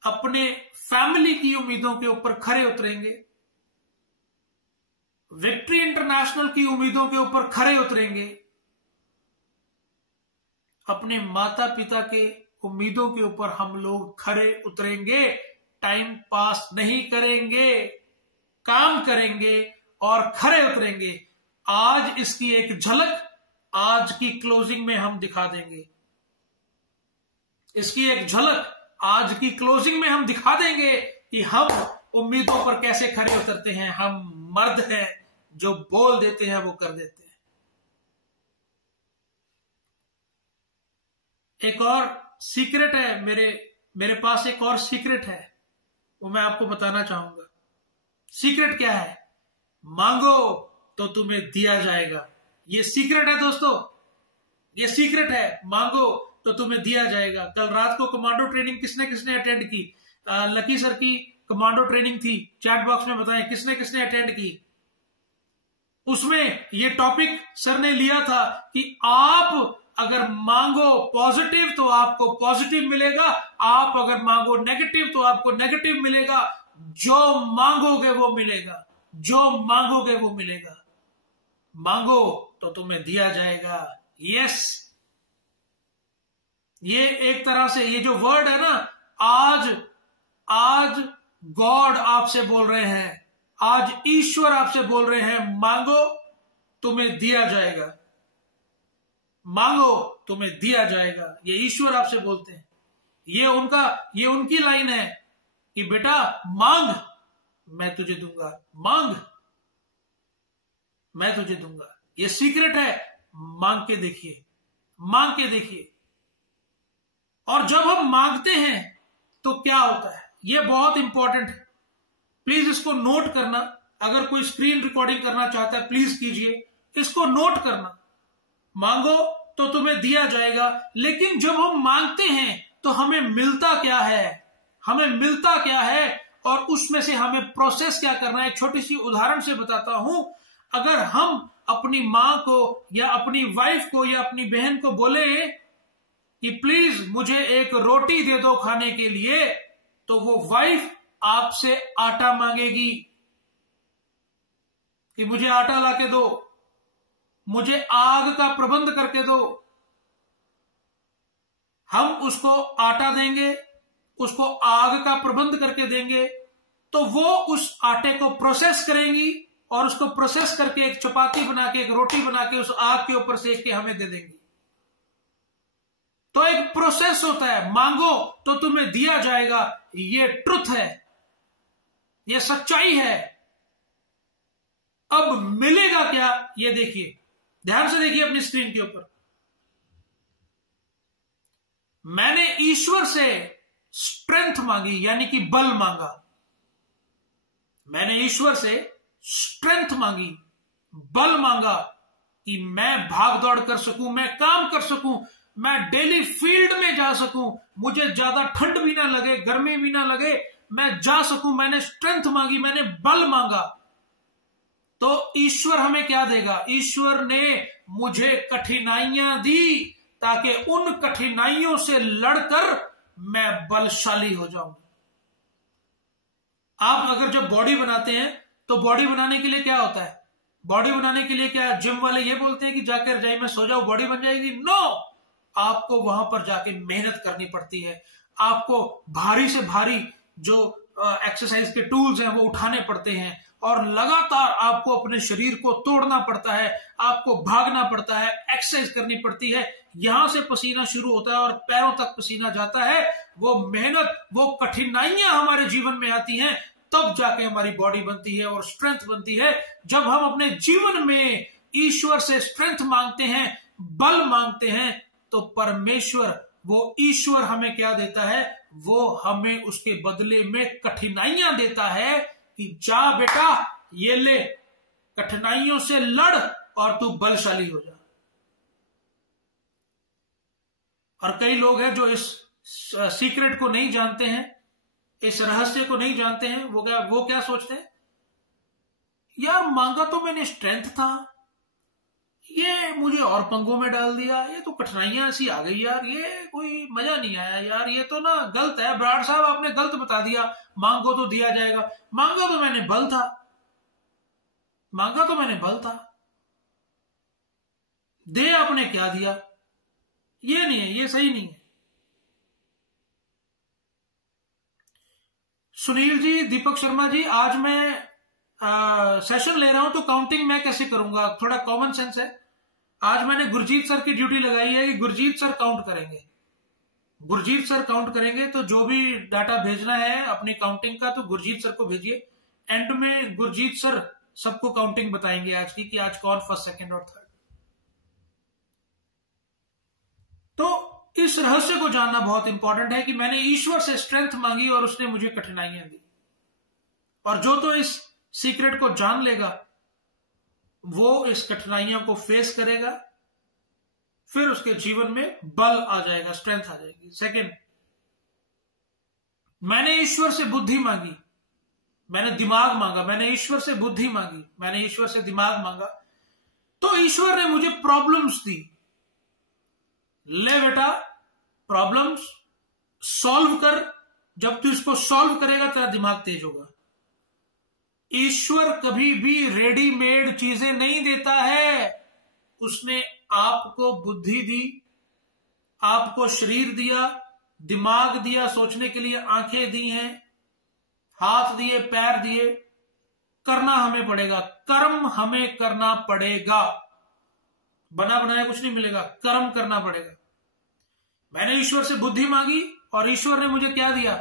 अपने फैमिली की उम्मीदों के ऊपर खरे उतरेंगे, विक्ट्री इंटरनेशनल की उम्मीदों के ऊपर खरे उतरेंगे, अपने माता पिता के उम्मीदों के ऊपर हम लोग खरे उतरेंगे। टाइम पास नहीं करेंगे, काम करेंगे और खरे उतरेंगे। आज इसकी एक झलक आज की क्लोजिंग में हम दिखा देंगे, इसकी एक झलक आज की क्लोजिंग में हम दिखा देंगे कि हम उम्मीदों पर कैसे खरे उतरते हैं। हम मर्द हैं, जो बोल देते हैं वो कर देते हैं। एक और सीक्रेट है मेरे पास, एक और सीक्रेट है, वो मैं आपको बताना चाहूंगा। सीक्रेट क्या है? मांगो तो तुम्हें दिया जाएगा। ये सीक्रेट है दोस्तों, ये सीक्रेट है, मांगो तो तुम्हें दिया जाएगा। कल रात को कमांडो ट्रेनिंग किसने अटेंड की? लकी सर की कमांडो ट्रेनिंग थी, चैट बॉक्स में बताएं किसने अटेंड की। उसमें ये टॉपिक सर ने लिया था कि आप अगर मांगो पॉजिटिव तो आपको पॉजिटिव मिलेगा, आप अगर मांगो नेगेटिव तो आपको नेगेटिव मिलेगा। जो मांगोगे वो मिलेगा, जो मांगोगे वो मिलेगा। मांगो तो तुम्हें दिया जाएगा। यस, ये एक तरह से ये जो वर्ड है ना, आज गॉड आपसे बोल रहे हैं, आज ईश्वर आपसे बोल रहे हैं, मांगो तुम्हें दिया जाएगा, मांगो तुम्हें दिया जाएगा। ये ईश्वर आपसे बोलते हैं, ये उनकी लाइन है कि बेटा मांग मैं तुझे दूंगा, मांग मैं तुझे दूंगा। ये सीक्रेट है, मांग के देखिए, मांग के देखिए। और जब हम मांगते हैं तो क्या होता है, ये बहुत इंपॉर्टेंट है, प्लीज इसको नोट करना। अगर कोई स्क्रीन रिकॉर्डिंग करना चाहता है प्लीज कीजिए, इसको नोट करना। मांगो तो तुम्हें दिया जाएगा, लेकिन जब हम मांगते हैं तो हमें मिलता क्या है, हमें मिलता क्या है और उसमें से हमें प्रोसेस क्या करना है। एक छोटी सी उदाहरण से बताता हूं। अगर हम अपनी मां को या अपनी वाइफ को या अपनी बहन को बोले कि प्लीज मुझे एक रोटी दे दो खाने के लिए, तो वो वाइफ आपसे आटा मांगेगी कि मुझे आटा लाके दो, मुझे आग का प्रबंध करके दो। हम उसको आटा देंगे, उसको आग का प्रबंध करके देंगे, तो वो उस आटे को प्रोसेस करेंगी और उसको प्रोसेस करके एक चपाती बना के, एक रोटी बना के उस आग के ऊपर सेक के हमें दे देंगी। तो एक प्रोसेस होता है, मांगो तो तुम्हें दिया जाएगा। ये ट्रुथ है, ये सच्चाई है। अब मिलेगा क्या, ये देखिए, ध्यान से देखिए अपनी स्क्रीन के ऊपर। मैंने ईश्वर से स्ट्रेंथ मांगी, यानी कि बल मांगा। मैंने ईश्वर से स्ट्रेंथ मांगी, बल मांगा कि मैं भाग दौड़ कर सकूं, मैं काम कर सकूं, मैं डेली फील्ड में जा सकूं, मुझे ज्यादा ठंड भी ना लगे, गर्मी भी ना लगे, मैं जा सकूं। मैंने स्ट्रेंथ मांगी, मैंने बल मांगा। तो ईश्वर हमें क्या देगा? ईश्वर ने मुझे कठिनाइयां दी ताकि उन कठिनाइयों से लड़कर मैं बलशाली हो जाऊं। आप अगर जब बॉडी बनाते हैं तो बॉडी बनाने के लिए क्या होता है? बॉडी बनाने के लिए क्या जिम वाले ये बोलते हैं कि जाकर रजाई में सो जाओ बॉडी बन जाएगी? नो, आपको वहां पर जाके मेहनत करनी पड़ती है। आपको भारी से भारी जो एक्सरसाइज के टूल्स हैं वो उठाने पड़ते हैं और लगातार आपको अपने शरीर को तोड़ना पड़ता है, आपको भागना पड़ता है, एक्सरसाइज करनी पड़ती है। यहां से पसीना शुरू होता है और पैरों तक पसीना जाता है। वो मेहनत, वो कठिनाइयां हमारे जीवन में आती हैं, तब जाके हमारी बॉडी बनती है और स्ट्रेंथ बनती है। जब हम अपने जीवन में ईश्वर से स्ट्रेंथ मांगते हैं, बल मांगते हैं, तो परमेश्वर, वो ईश्वर हमें क्या देता है? वो हमें उसके बदले में कठिनाइयां देता है कि जा बेटा, ये ले, कठिनाइयों से लड़ और तू बलशाली हो जा। और कई लोग हैं जो इस सीक्रेट को नहीं जानते हैं, इस रहस्य को नहीं जानते हैं। वो क्या सोचते हैं? यार मांगा तो मैंने स्ट्रेंथ था, ये मुझे और पंगों में डाल दिया, ये तो कठिनाइयां ऐसी आ गई यार, ये कोई मजा नहीं आया यार, ये तो ना गलत है। बराड़ साहब आपने गलत बता दिया, मांगो तो दिया जाएगा। मांगा तो मैंने बल था, मांगा तो मैंने बल था, दे आपने क्या दिया? ये नहीं है, ये सही नहीं है। सुनील जी, दीपक शर्मा जी, आज मैं सेशन ले रहा हूं तो काउंटिंग मैं कैसे करूंगा? थोड़ा कॉमन सेंस है। आज मैंने गुरजीत सर की ड्यूटी लगाई है कि गुरजीत सर काउंट करेंगे। गुरजीत सर काउंट करेंगे, तो जो भी डाटा भेजना है अपनी काउंटिंग का तो गुरजीत सर को भेजिए। एंड में गुरजीत सर सबको काउंटिंग बताएंगे आज की, कि आज कौन फर्स्ट, सेकंड और थर्ड। तो इस रहस्य को जानना बहुत इंपॉर्टेंट है कि मैंने ईश्वर से स्ट्रेंथ मांगी और उसने मुझे कठिनाइयां दी। और जो तो इस सीक्रेट को जान लेगा वो इस कठिनाइयों को फेस करेगा, फिर उसके जीवन में बल आ जाएगा, स्ट्रेंथ आ जाएगी। सेकंड, मैंने ईश्वर से बुद्धि मांगी, मैंने दिमाग मांगा। मैंने ईश्वर से बुद्धि मांगी, मैंने ईश्वर से दिमाग मांगा, तो ईश्वर ने मुझे प्रॉब्लम्स दी। ले बेटा, प्रॉब्लम्स सॉल्व कर, जब तू इसको सॉल्व करेगा तेरा दिमाग तेज होगा। ईश्वर कभी भी रेडीमेड चीजें नहीं देता है। उसने आपको बुद्धि दी, आपको शरीर दिया, दिमाग दिया, सोचने के लिए आंखें दी हैं, हाथ दिए, पैर दिए। करना हमें पड़ेगा, कर्म हमें करना पड़ेगा। बना बनाया कुछ नहीं मिलेगा, कर्म करना पड़ेगा। मैंने ईश्वर से बुद्धि मांगी और ईश्वर ने मुझे क्या दिया?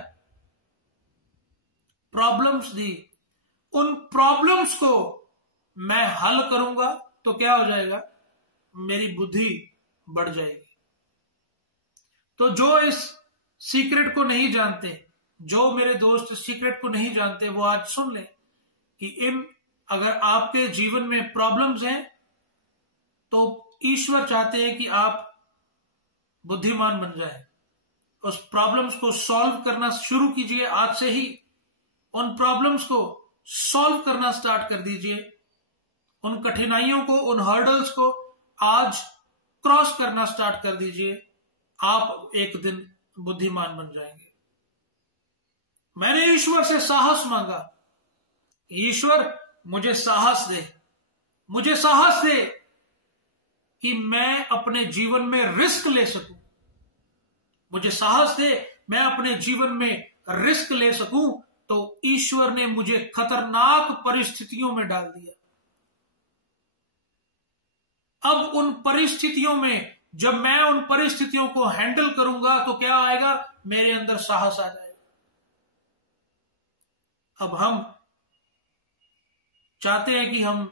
प्रॉब्लम्स दी। उन प्रॉब्लम्स को मैं हल करूंगा तो क्या हो जाएगा? मेरी बुद्धि बढ़ जाएगी। तो जो इस सीक्रेट को नहीं जानते, जो मेरे दोस्त इस सीक्रेट को नहीं जानते, वो आज सुन ले कि अगर आपके जीवन में प्रॉब्लम्स हैं तो ईश्वर चाहते हैं कि आप बुद्धिमान बन जाए। उस प्रॉब्लम्स को सॉल्व करना शुरू कीजिए आज से ही। उन प्रॉब्लम्स को सॉल्व करना स्टार्ट कर दीजिए। उन कठिनाइयों को, उन हर्डल्स को आज क्रॉस करना स्टार्ट कर दीजिए। आप एक दिन बुद्धिमान बन जाएंगे। मैंने ईश्वर से साहस मांगा, ईश्वर मुझे साहस दे, मुझे साहस दे कि मैं अपने जीवन में रिस्क ले सकूं, मुझे साहस दे मैं अपने जीवन में रिस्क ले सकूं। तो ईश्वर ने मुझे खतरनाक परिस्थितियों में डाल दिया। अब उन परिस्थितियों में जब मैं उन परिस्थितियों को हैंडल करूंगा तो क्या आएगा, मेरे अंदर साहस आ जाएगा। अब हम चाहते हैं कि हम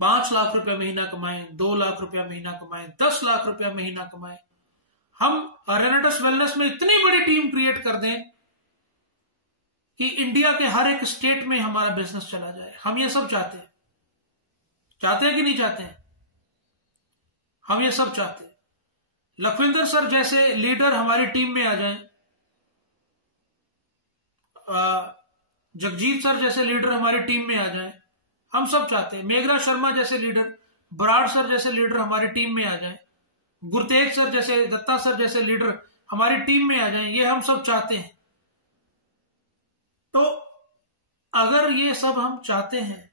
5 लाख रुपया महीना कमाएं, 2 लाख रुपया महीना कमाएं, 10 लाख रुपया महीना कमाएं। हम रेनेटस वेलनेस में इतनी बड़ी टीम क्रिएट कर दें कि इंडिया के हर एक स्टेट में हमारा बिजनेस चला जाए। हम ये सब चाहते हैं, चाहते हैं कि नहीं चाहते हैं? हम ये सब चाहते हैं। लखविंदर सर जैसे लीडर हमारी टीम में आ जाएं, जगजीत सर जैसे लीडर हमारी टीम में आ जाएं, हम सब चाहते हैं। मेघरा शर्मा जैसे लीडर, बराड़ सर जैसे लीडर हमारी टीम में आ जाएं, गुरतेज सर जैसे, दत्ता सर जैसे लीडर हमारी टीम में आ जाएं, ये हम सब चाहते हैं। तो अगर ये सब हम चाहते हैं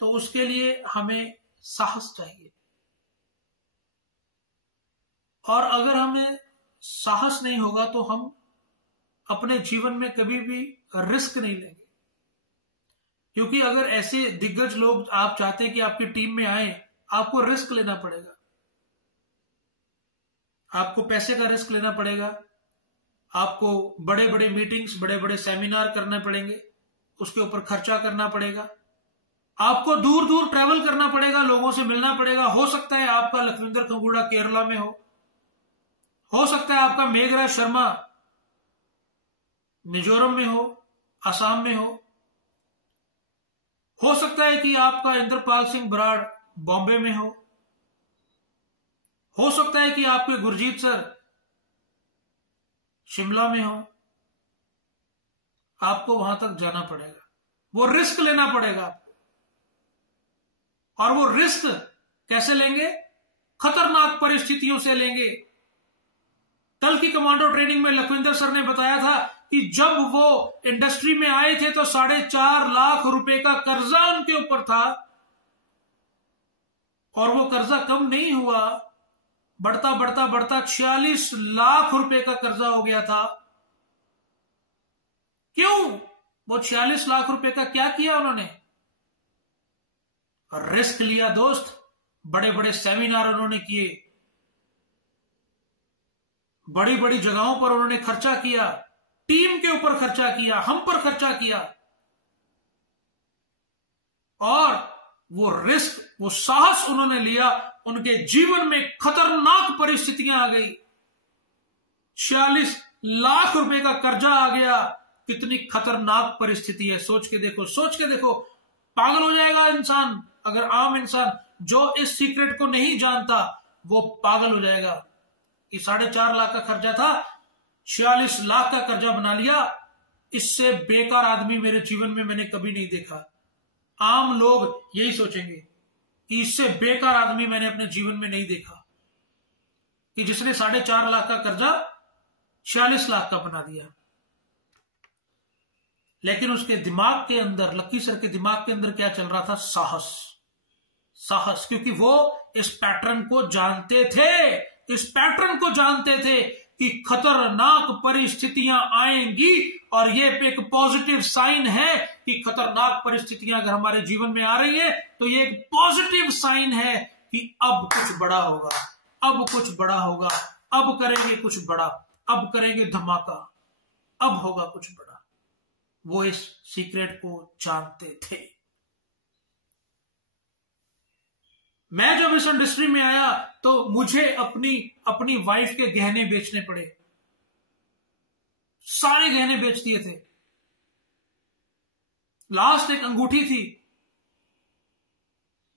तो उसके लिए हमें साहस चाहिए, और अगर हमें साहस नहीं होगा तो हम अपने जीवन में कभी भी रिस्क नहीं लेंगे। क्योंकि अगर ऐसे दिग्गज लोग आप चाहते हैं कि आपकी टीम में आए, आपको रिस्क लेना पड़ेगा, आपको पैसे का रिस्क लेना पड़ेगा, आपको बड़े बड़े मीटिंग्स, बड़े बड़े सेमिनार करने पड़ेंगे, उसके ऊपर खर्चा करना पड़ेगा, आपको दूर दूर ट्रैवल करना पड़ेगा, लोगों से मिलना पड़ेगा। हो सकता है आपका लखविंदर खंगूड़ा केरला में हो सकता है आपका मेघरा शर्मा मिजोरम में हो, असम में हो सकता है कि आपका इंद्रपाल सिंह बराड़ बॉम्बे में हो सकता है कि आपके गुरजीत सर शिमला में हो। आपको वहां तक जाना पड़ेगा, वो रिस्क लेना पड़ेगा आपको। और वो रिस्क कैसे लेंगे? खतरनाक परिस्थितियों से लेंगे। कल की कमांडो ट्रेनिंग में लखविंदर सर ने बताया था कि जब वो इंडस्ट्री में आए थे तो 4.5 लाख रुपए का कर्जा उनके ऊपर था, और वो कर्जा कम नहीं हुआ, बढ़ता बढ़ता बढ़ता 46 लाख रुपए का कर्जा हो गया था। क्यों? वो 46 लाख रुपए का क्या किया उन्होंने? रिस्क लिया दोस्त। बड़े बड़े सेमिनार उन्होंने किए, बड़ी बड़ी जगहों पर उन्होंने खर्चा किया, टीम के ऊपर खर्चा किया, हम पर खर्चा किया, और वो रिस्क, वो साहस उन्होंने लिया। उनके जीवन में खतरनाक परिस्थितियां आ गई, 46 लाख रुपए का कर्जा आ गया। कितनी खतरनाक परिस्थिति है, सोच के देखो, सोच के देखो। पागल हो जाएगा इंसान। अगर आम इंसान जो इस सीक्रेट को नहीं जानता वो पागल हो जाएगा कि 4.5 लाख का कर्जा था, 46 लाख का कर्जा बना लिया। इससे बेकार आदमी मेरे जीवन में मैंने कभी नहीं देखा। आम लोग यही सोचेंगे कि इससे बेकार आदमी मैंने अपने जीवन में नहीं देखा, कि जिसने 4.5 लाख का कर्जा 46 लाख का बना दिया। लेकिन उसके दिमाग के अंदर, लक्की सर के दिमाग के अंदर क्या चल रहा था? साहस, साहस। क्योंकि वो इस पैटर्न को जानते थे, इस पैटर्न को जानते थे कि खतरनाक परिस्थितियां आएंगी, और ये एक पॉजिटिव साइन है कि खतरनाक परिस्थितियां अगर हमारे जीवन में आ रही है तो ये एक पॉजिटिव साइन है कि अब कुछ बड़ा होगा, अब कुछ बड़ा होगा, अब करेंगे कुछ बड़ा, अब करेंगे धमाका, अब होगा कुछ बड़ा। वो इस सीक्रेट को जानते थे। मैं जब इस इंडस्ट्री में आया तो मुझे अपनी वाइफ के गहने बेचने पड़े, सारे गहने बेच दिए थे। लास्ट एक अंगूठी थी,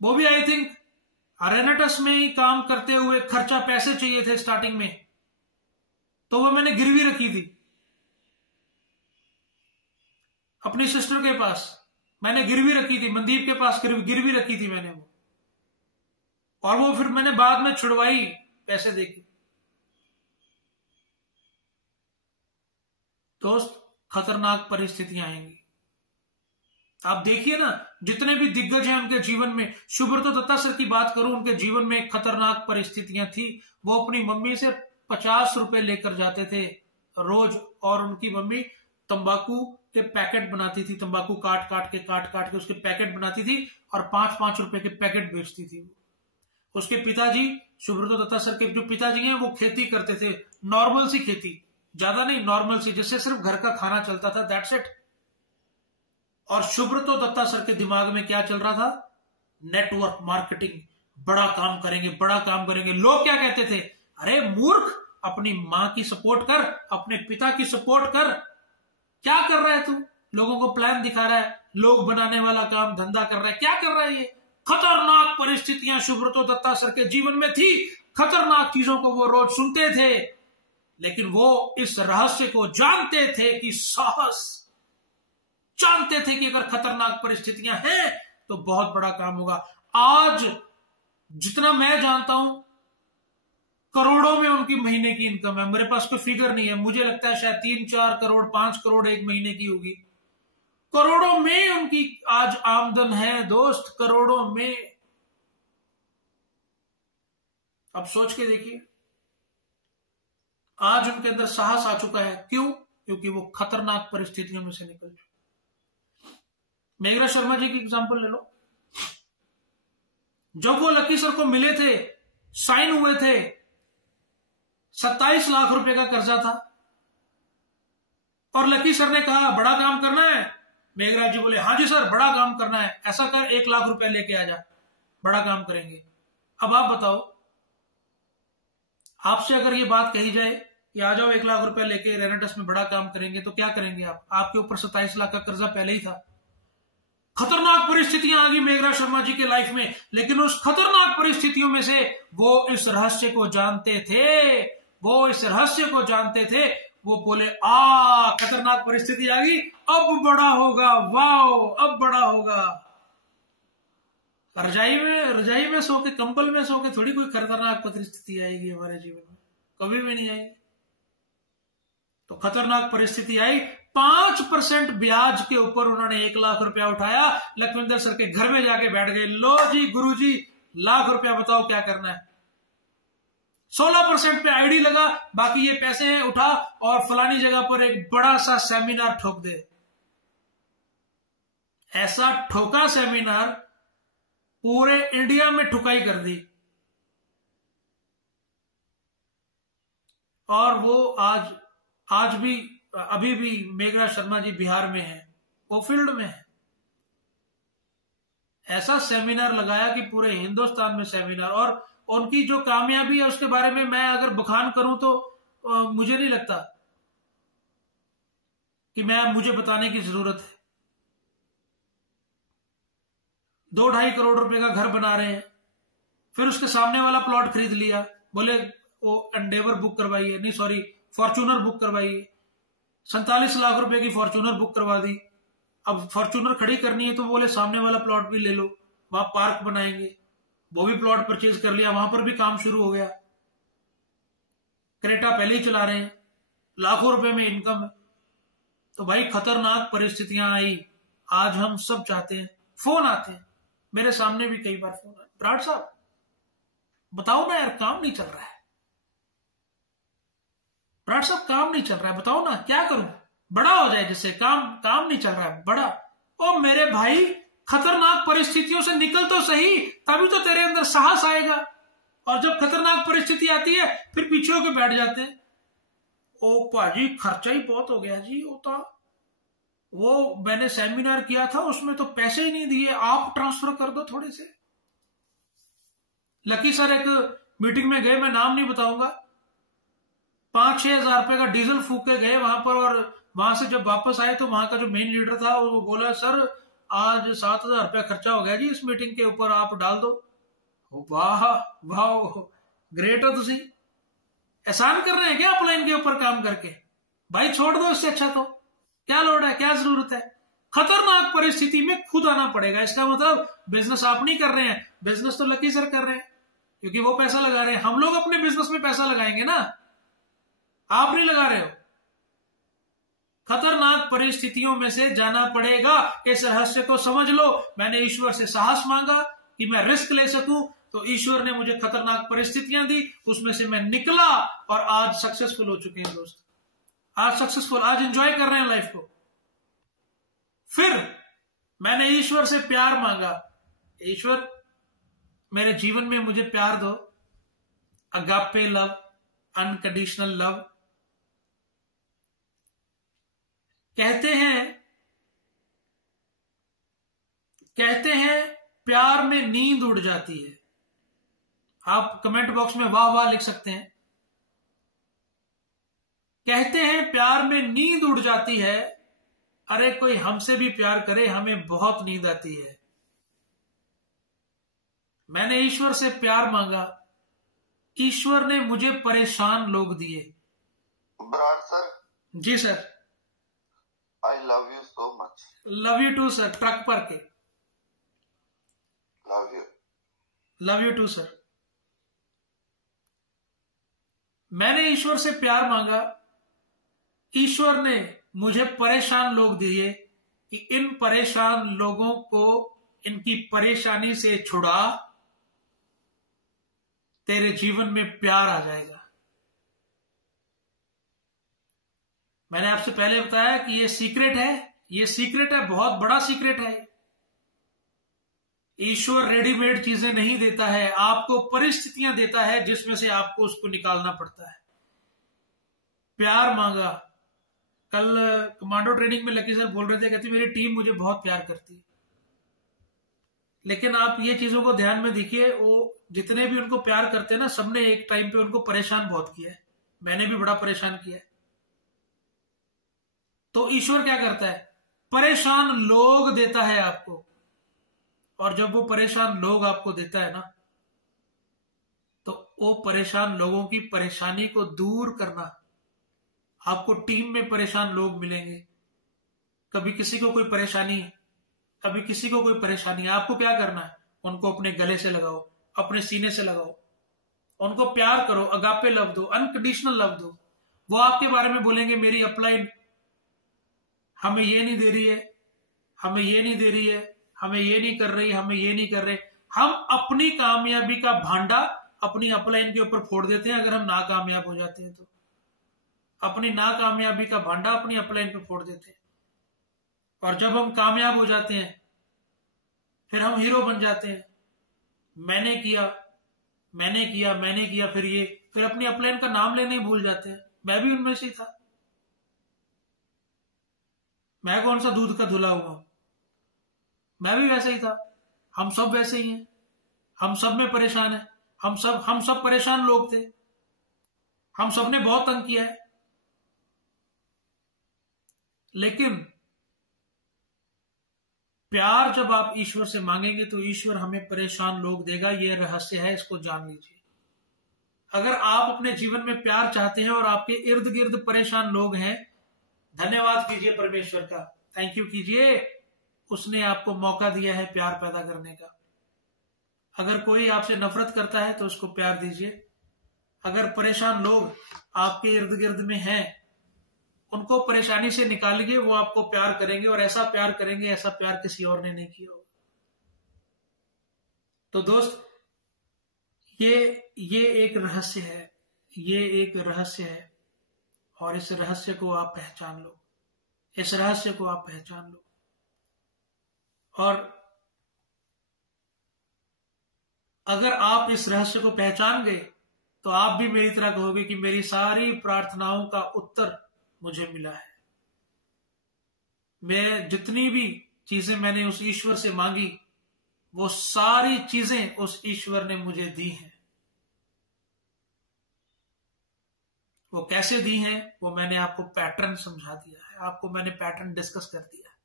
वो भी आई थिंक रेनेटस में ही काम करते हुए, खर्चा पैसे चाहिए थे स्टार्टिंग में, तो वो मैंने गिरवी रखी थी अपनी सिस्टर के पास, मैंने गिरवी रखी थी, मनदीप के पास गिरवी रखी थी मैंने वो, और वो फिर मैंने बाद में छुड़वाई पैसे देके। दोस्त, खतरनाक परिस्थितियां आएंगी। आप देखिए ना, जितने भी दिग्गज हैं उनके जीवन में, सुब्रतो दत्ता सर की बात करूं, उनके जीवन में खतरनाक परिस्थितियां थी। वो अपनी मम्मी से 50 रुपए लेकर जाते थे रोज, और उनकी मम्मी तंबाकू के पैकेट बनाती थी, तंबाकू काट काट के उसके पैकेट बनाती थी और 5-5 रुपए के पैकेट बेचती थी। उसके पिताजी, सुब्रतो दत्ता सर के जो पिताजी हैं, वो खेती करते थे, नॉर्मल सी खेती, ज्यादा नहीं, नॉर्मल सी, जिससे सिर्फ घर का खाना चलता था, दैट्स इट। और सुब्रतो दत्ता सर के दिमाग में क्या चल रहा था? नेटवर्क मार्केटिंग, बड़ा काम करेंगे, बड़ा काम करेंगे। लोग क्या कहते थे? अरे मूर्ख, अपनी मां की सपोर्ट कर, अपने पिता की सपोर्ट कर, क्या कर रहा है तू? लोगों को प्लान दिखा रहा है, लोग बनाने वाला काम धंधा कर रहा है, क्या कर रहा है ये? खतरनाक परिस्थितियां सुब्रतो दत्ता सर के जीवन में थी, खतरनाक चीजों को वो रोज सुनते थे, लेकिन वो इस रहस्य को जानते थे कि साहस, जानते थे कि अगर खतरनाक परिस्थितियां हैं तो बहुत बड़ा काम होगा। आज जितना मैं जानता हूं, करोड़ों में उनकी महीने की इनकम है। मेरे पास कोई फिगर नहीं है, मुझे लगता है शायद 3-4 करोड़ 5 करोड़ एक महीने की होगी। करोड़ों में उनकी आज आमदन है दोस्त, करोड़ों में। अब सोच के देखिए, आज उनके अंदर साहस आ चुका है। क्यों? क्योंकि वो खतरनाक परिस्थितियों में से निकल चुके। मेघरा शर्मा जी की एग्जांपल ले लो। जब वो लकी सर को मिले थे, साइन हुए थे, 27 लाख रुपए का कर्जा था, और लकी सर ने कहा बड़ा काम करना है। मेघरा जी बोले हाँ जी सर, बड़ा काम करना है, ऐसा कर 1 लाख रुपए लेके आ जा, बड़ा काम करेंगे। अब आप बताओ, आपसे अगर ये बात कही जाए कि आ जाओ 1 लाख रुपए लेके रेनेटस में बड़ा काम करेंगे, तो क्या करेंगे आप? आपके ऊपर 27 लाख का कर्जा पहले ही था। खतरनाक परिस्थितियां आ गई मेघरा शर्मा जी के लाइफ में, लेकिन उस खतरनाक परिस्थितियों में से वो इस रहस्य को जानते थे, वो इस रहस्य को जानते थे। वो बोले खतरनाक परिस्थिति आ गई, अब बड़ा होगा, वाओ अब बड़ा होगा। रजाई में सो के, कंबल में सो के थोड़ी कोई खतरनाक परिस्थिति आएगी हमारे जीवन में, कभी भी नहीं आएगी। तो खतरनाक परिस्थिति आई, 5% ब्याज के ऊपर उन्होंने 1 लाख रुपया उठाया, लखविंदर सर के घर में जाके बैठ गए। लो जी गुरुजी, लाख रुपया बताओ क्या करना है। 16% पे आईडी लगा, बाकी ये पैसे हैं, उठा और फलानी जगह पर एक बड़ा सा सेमिनार ठोक दे। ऐसा ठोका सेमिनार, पूरे इंडिया में ठुकाई कर दी। और वो आज भी, अभी भी मेघरा शर्मा जी बिहार में है, वो फील्ड में है। ऐसा सेमिनार लगाया कि पूरे हिंदुस्तान में सेमिनार, और उनकी जो कामयाबी है उसके बारे में मैं अगर बखान करूं तो मुझे नहीं लगता कि मुझे बताने की जरूरत है। 2-2.5 करोड़ रुपए का घर बना रहे हैं, फिर उसके सामने वाला प्लॉट खरीद लिया, बोले वो एंडेवर बुक करवाइए, नहीं सॉरी फॉर्च्यूनर बुक करवाइए, 47 लाख रुपए की फॉर्च्यूनर बुक करवा दी। अब फॉर्च्यूनर खड़ी करनी है तो बोले सामने वाला प्लॉट भी ले लो, वहां पार्क बनाएंगे, वो भी प्लॉट परचेज कर लिया, वहां पर भी काम शुरू हो गया। क्रेटा पहले ही चला रहे हैं, लाखों रुपए में इनकम है। तो भाई खतरनाक परिस्थितियां आई। आज हम सब चाहते हैं, फोन आते हैं, मेरे सामने भी कई बार फोन आए, ब्राड साहब बताओ ना यार, काम नहीं चल रहा है, ब्राड साहब काम नहीं चल रहा है, बताओ ना क्या करूं, बड़ा हो जाए जिससे काम नहीं चल रहा है, बड़ा। ओ मेरे भाई, खतरनाक परिस्थितियों से निकल तो सही, तभी तो तेरे अंदर साहस आएगा। और जब खतरनाक परिस्थिति आती है फिर पीछे होकर बैठ जाते हैं। ओ पाजी खर्चा ही बहुत हो गया जी, वो मैंने सेमिनार किया था उसमें तो पैसे ही नहीं दिए, आप ट्रांसफर कर दो थोड़े से। लकी सर एक मीटिंग में गए, मैं नाम नहीं बताऊंगा, 5-6 हजार रुपए का डीजल फूक के गए वहां पर, और वहां से जब वापस आए तो वहां का जो मेन लीडर था वो बोला सर आज 7,000 रुपया खर्चा हो गया जी इस मीटिंग के ऊपर, आप डाल दो। वाह वाह, ग्रेट हो तुसी। एहसान कर रहे हैं क्या अपलाइन के ऊपर काम करके? भाई छोड़ दो, इससे अच्छा तो क्या लोड है, क्या जरूरत है? खतरनाक परिस्थिति में खुद आना पड़ेगा। इसका मतलब बिजनेस आप नहीं कर रहे हैं, बिजनेस तो लकी सर कर रहे हैं क्योंकि वो पैसा लगा रहे हैं। हम लोग अपने बिजनेस में पैसा लगाएंगे ना, आप नहीं लगा रहे हो। खतरनाक परिस्थितियों में से जाना पड़ेगा, इस रहस्य को समझ लो। मैंने ईश्वर से साहस मांगा कि मैं रिस्क ले सकूं, तो ईश्वर ने मुझे खतरनाक परिस्थितियां दी, उसमें से मैं निकला और आज सक्सेसफुल हो चुके हैं दोस्त। आज सक्सेसफुल, आज एंजॉय कर रहे हैं लाइफ को। फिर मैंने ईश्वर से प्यार मांगा, ईश्वर मेरे जीवन में मुझे प्यार दो, अगापे लव, अनकंडीशनल लव। कहते हैं प्यार में नींद उड़ जाती है। आप कमेंट बॉक्स में वाह वाह लिख सकते हैं। कहते हैं प्यार में नींद उड़ जाती है। अरे कोई हमसे भी प्यार करे, हमें बहुत नींद आती है। मैंने ईश्वर से प्यार मांगा, ईश्वर ने मुझे परेशान लोग दिए। बराड़ सर। जी sir. I love you so much. Love you too sir. Truck पर के लव यू टू सर। मैंने ईश्वर से प्यार मांगा, ईश्वर ने मुझे परेशान लोग दिए कि इन परेशान लोगों को इनकी परेशानी से छुड़ा, तेरे जीवन में प्यार आ जाएगा। मैंने आपसे पहले बताया कि ये सीक्रेट है, ये सीक्रेट है, बहुत बड़ा सीक्रेट है। ईश्वर रेडीमेड चीजें नहीं देता है, आपको परिस्थितियां देता है जिसमें से आपको उसको निकालना पड़ता है। प्यार मांगा। कल कमांडो ट्रेनिंग में लकी सर बोल रहे थे, कहते मेरी टीम मुझे बहुत प्यार करती है। लेकिन आप ये चीजों को ध्यान में देखिए, वो जितने भी उनको प्यार करते हैं ना, सबने एक टाइम पे उनको परेशान बहुत किया है। मैंने भी बड़ा परेशान किया है। तो ईश्वर क्या करता है, परेशान लोग देता है आपको, और जब वो परेशान लोग आपको देता है ना, तो वो परेशान लोगों की परेशानी को दूर करना। आपको टीम में परेशान लोग मिलेंगे, कभी किसी को कोई परेशानी है, कभी किसी को कोई परेशानी है, आपको क्या करना है, उनको अपने गले से लगाओ, अपने सीने से लगाओ, उनको प्यार करो, अगापे लव दो, अनकंडीशनल लव दो। वो आपके बारे में बोलेंगे मेरी अपलाइन हमें ये नहीं दे रही है, हमें ये नहीं दे रही है, हमें ये नहीं कर रही, हमें ये नहीं कर रहे। हम अपनी कामयाबी का भांडा अपनी अपलाइन के ऊपर फोड़ देते हैं। अगर हम नाकामयाब हो जाते हैं तो अपनी नाकामयाबी का भांडा अपनी अपलाइन पे फोड़ देते हैं, और जब हम कामयाब हो जाते हैं फिर हम हीरो बन जाते हैं। मैंने किया, मैंने किया, मैंने किया, फिर अपनी अपलाइन का नाम लेने ही भूल जाते हैं। मैं भी उनमें से ही था। मैं कौन सा दूध का धुला हुआ, मैं भी वैसे ही था। हम सब वैसे ही हैं, हम सब में परेशान है। हम सब परेशान लोग थे, हम सब ने बहुत तंग किया है। लेकिन प्यार जब आप ईश्वर से मांगेंगे तो ईश्वर हमें परेशान लोग देगा। यह रहस्य है, इसको जान लीजिए। अगर आप अपने जीवन में प्यार चाहते हैं और आपके इर्द गिर्द परेशान लोग हैं, धन्यवाद कीजिए परमेश्वर का, थैंक यू कीजिए, उसने आपको मौका दिया है प्यार पैदा करने का। अगर कोई आपसे नफरत करता है तो उसको प्यार दीजिए। अगर परेशान लोग आपके इर्द गिर्द में हैं, उनको परेशानी से निकालिए, वो आपको प्यार करेंगे, और ऐसा प्यार करेंगे, ऐसा प्यार किसी और ने नहीं किया होगा। तो दोस्त, ये एक रहस्य है, ये एक रहस्य है, और इस रहस्य को आप पहचान लो, इस रहस्य को आप पहचान लो। और अगर आप इस रहस्य को पहचान गए तो आप भी मेरी तरह कहोगे कि मेरी सारी प्रार्थनाओं का उत्तर मुझे मिला है। मैं जितनी भी चीजें मैंने उस ईश्वर से मांगी, वो सारी चीजें उस ईश्वर ने मुझे दी हैं। वो कैसे दी हैं, वो मैंने आपको पैटर्न समझा दिया है, आपको मैंने पैटर्न डिस्कस कर दिया है।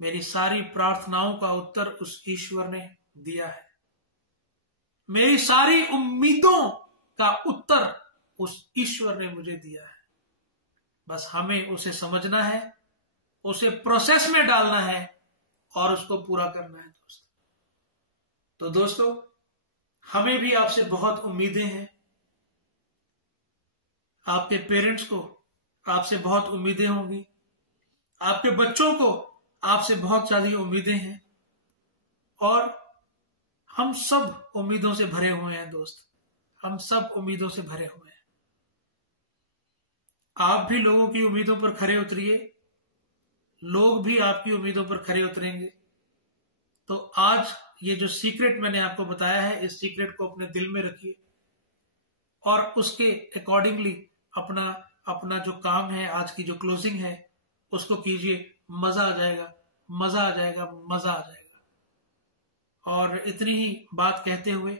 मेरी सारी प्रार्थनाओं का उत्तर उस ईश्वर ने दिया है। मेरी सारी उम्मीदों का उत्तर उस ईश्वर ने मुझे दिया है। बस हमें उसे समझना है, उसे प्रोसेस में डालना है और उसको पूरा करना है दोस्तों। तो दोस्तों, हमें भी आपसे बहुत उम्मीदें हैं, आपके पेरेंट्स को आपसे बहुत उम्मीदें होंगी, आपके बच्चों को आपसे बहुत ज्यादा उम्मीदें हैं, और हम सब उम्मीदों से भरे हुए हैं दोस्त, हम सब उम्मीदों से भरे हुए हैं। आप भी लोगों की उम्मीदों पर खरे उतरिए, लोग भी आपकी उम्मीदों पर खरे उतरेंगे। तो आज ये जो सीक्रेट मैंने आपको बताया है, इस सीक्रेट को अपने दिल में रखिए और उसके अकॉर्डिंगली अपना जो काम है, आज की जो क्लोजिंग है, उसको कीजिए। मजा आ जाएगा, मजा आ जाएगा, मजा आ जाएगा। और इतनी ही बात कहते हुए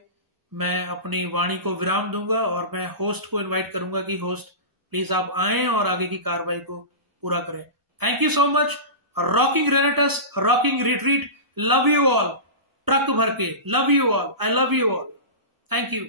मैं अपनी वाणी को विराम दूंगा और मैं होस्ट को इनवाइट करूंगा कि होस्ट प्लीज आप आएं और आगे की कार्रवाई को पूरा करें। Thank you so much. Rocking रेनेटस, rocking retreat, love you all, truck भर के love you all, I love you all, thank you.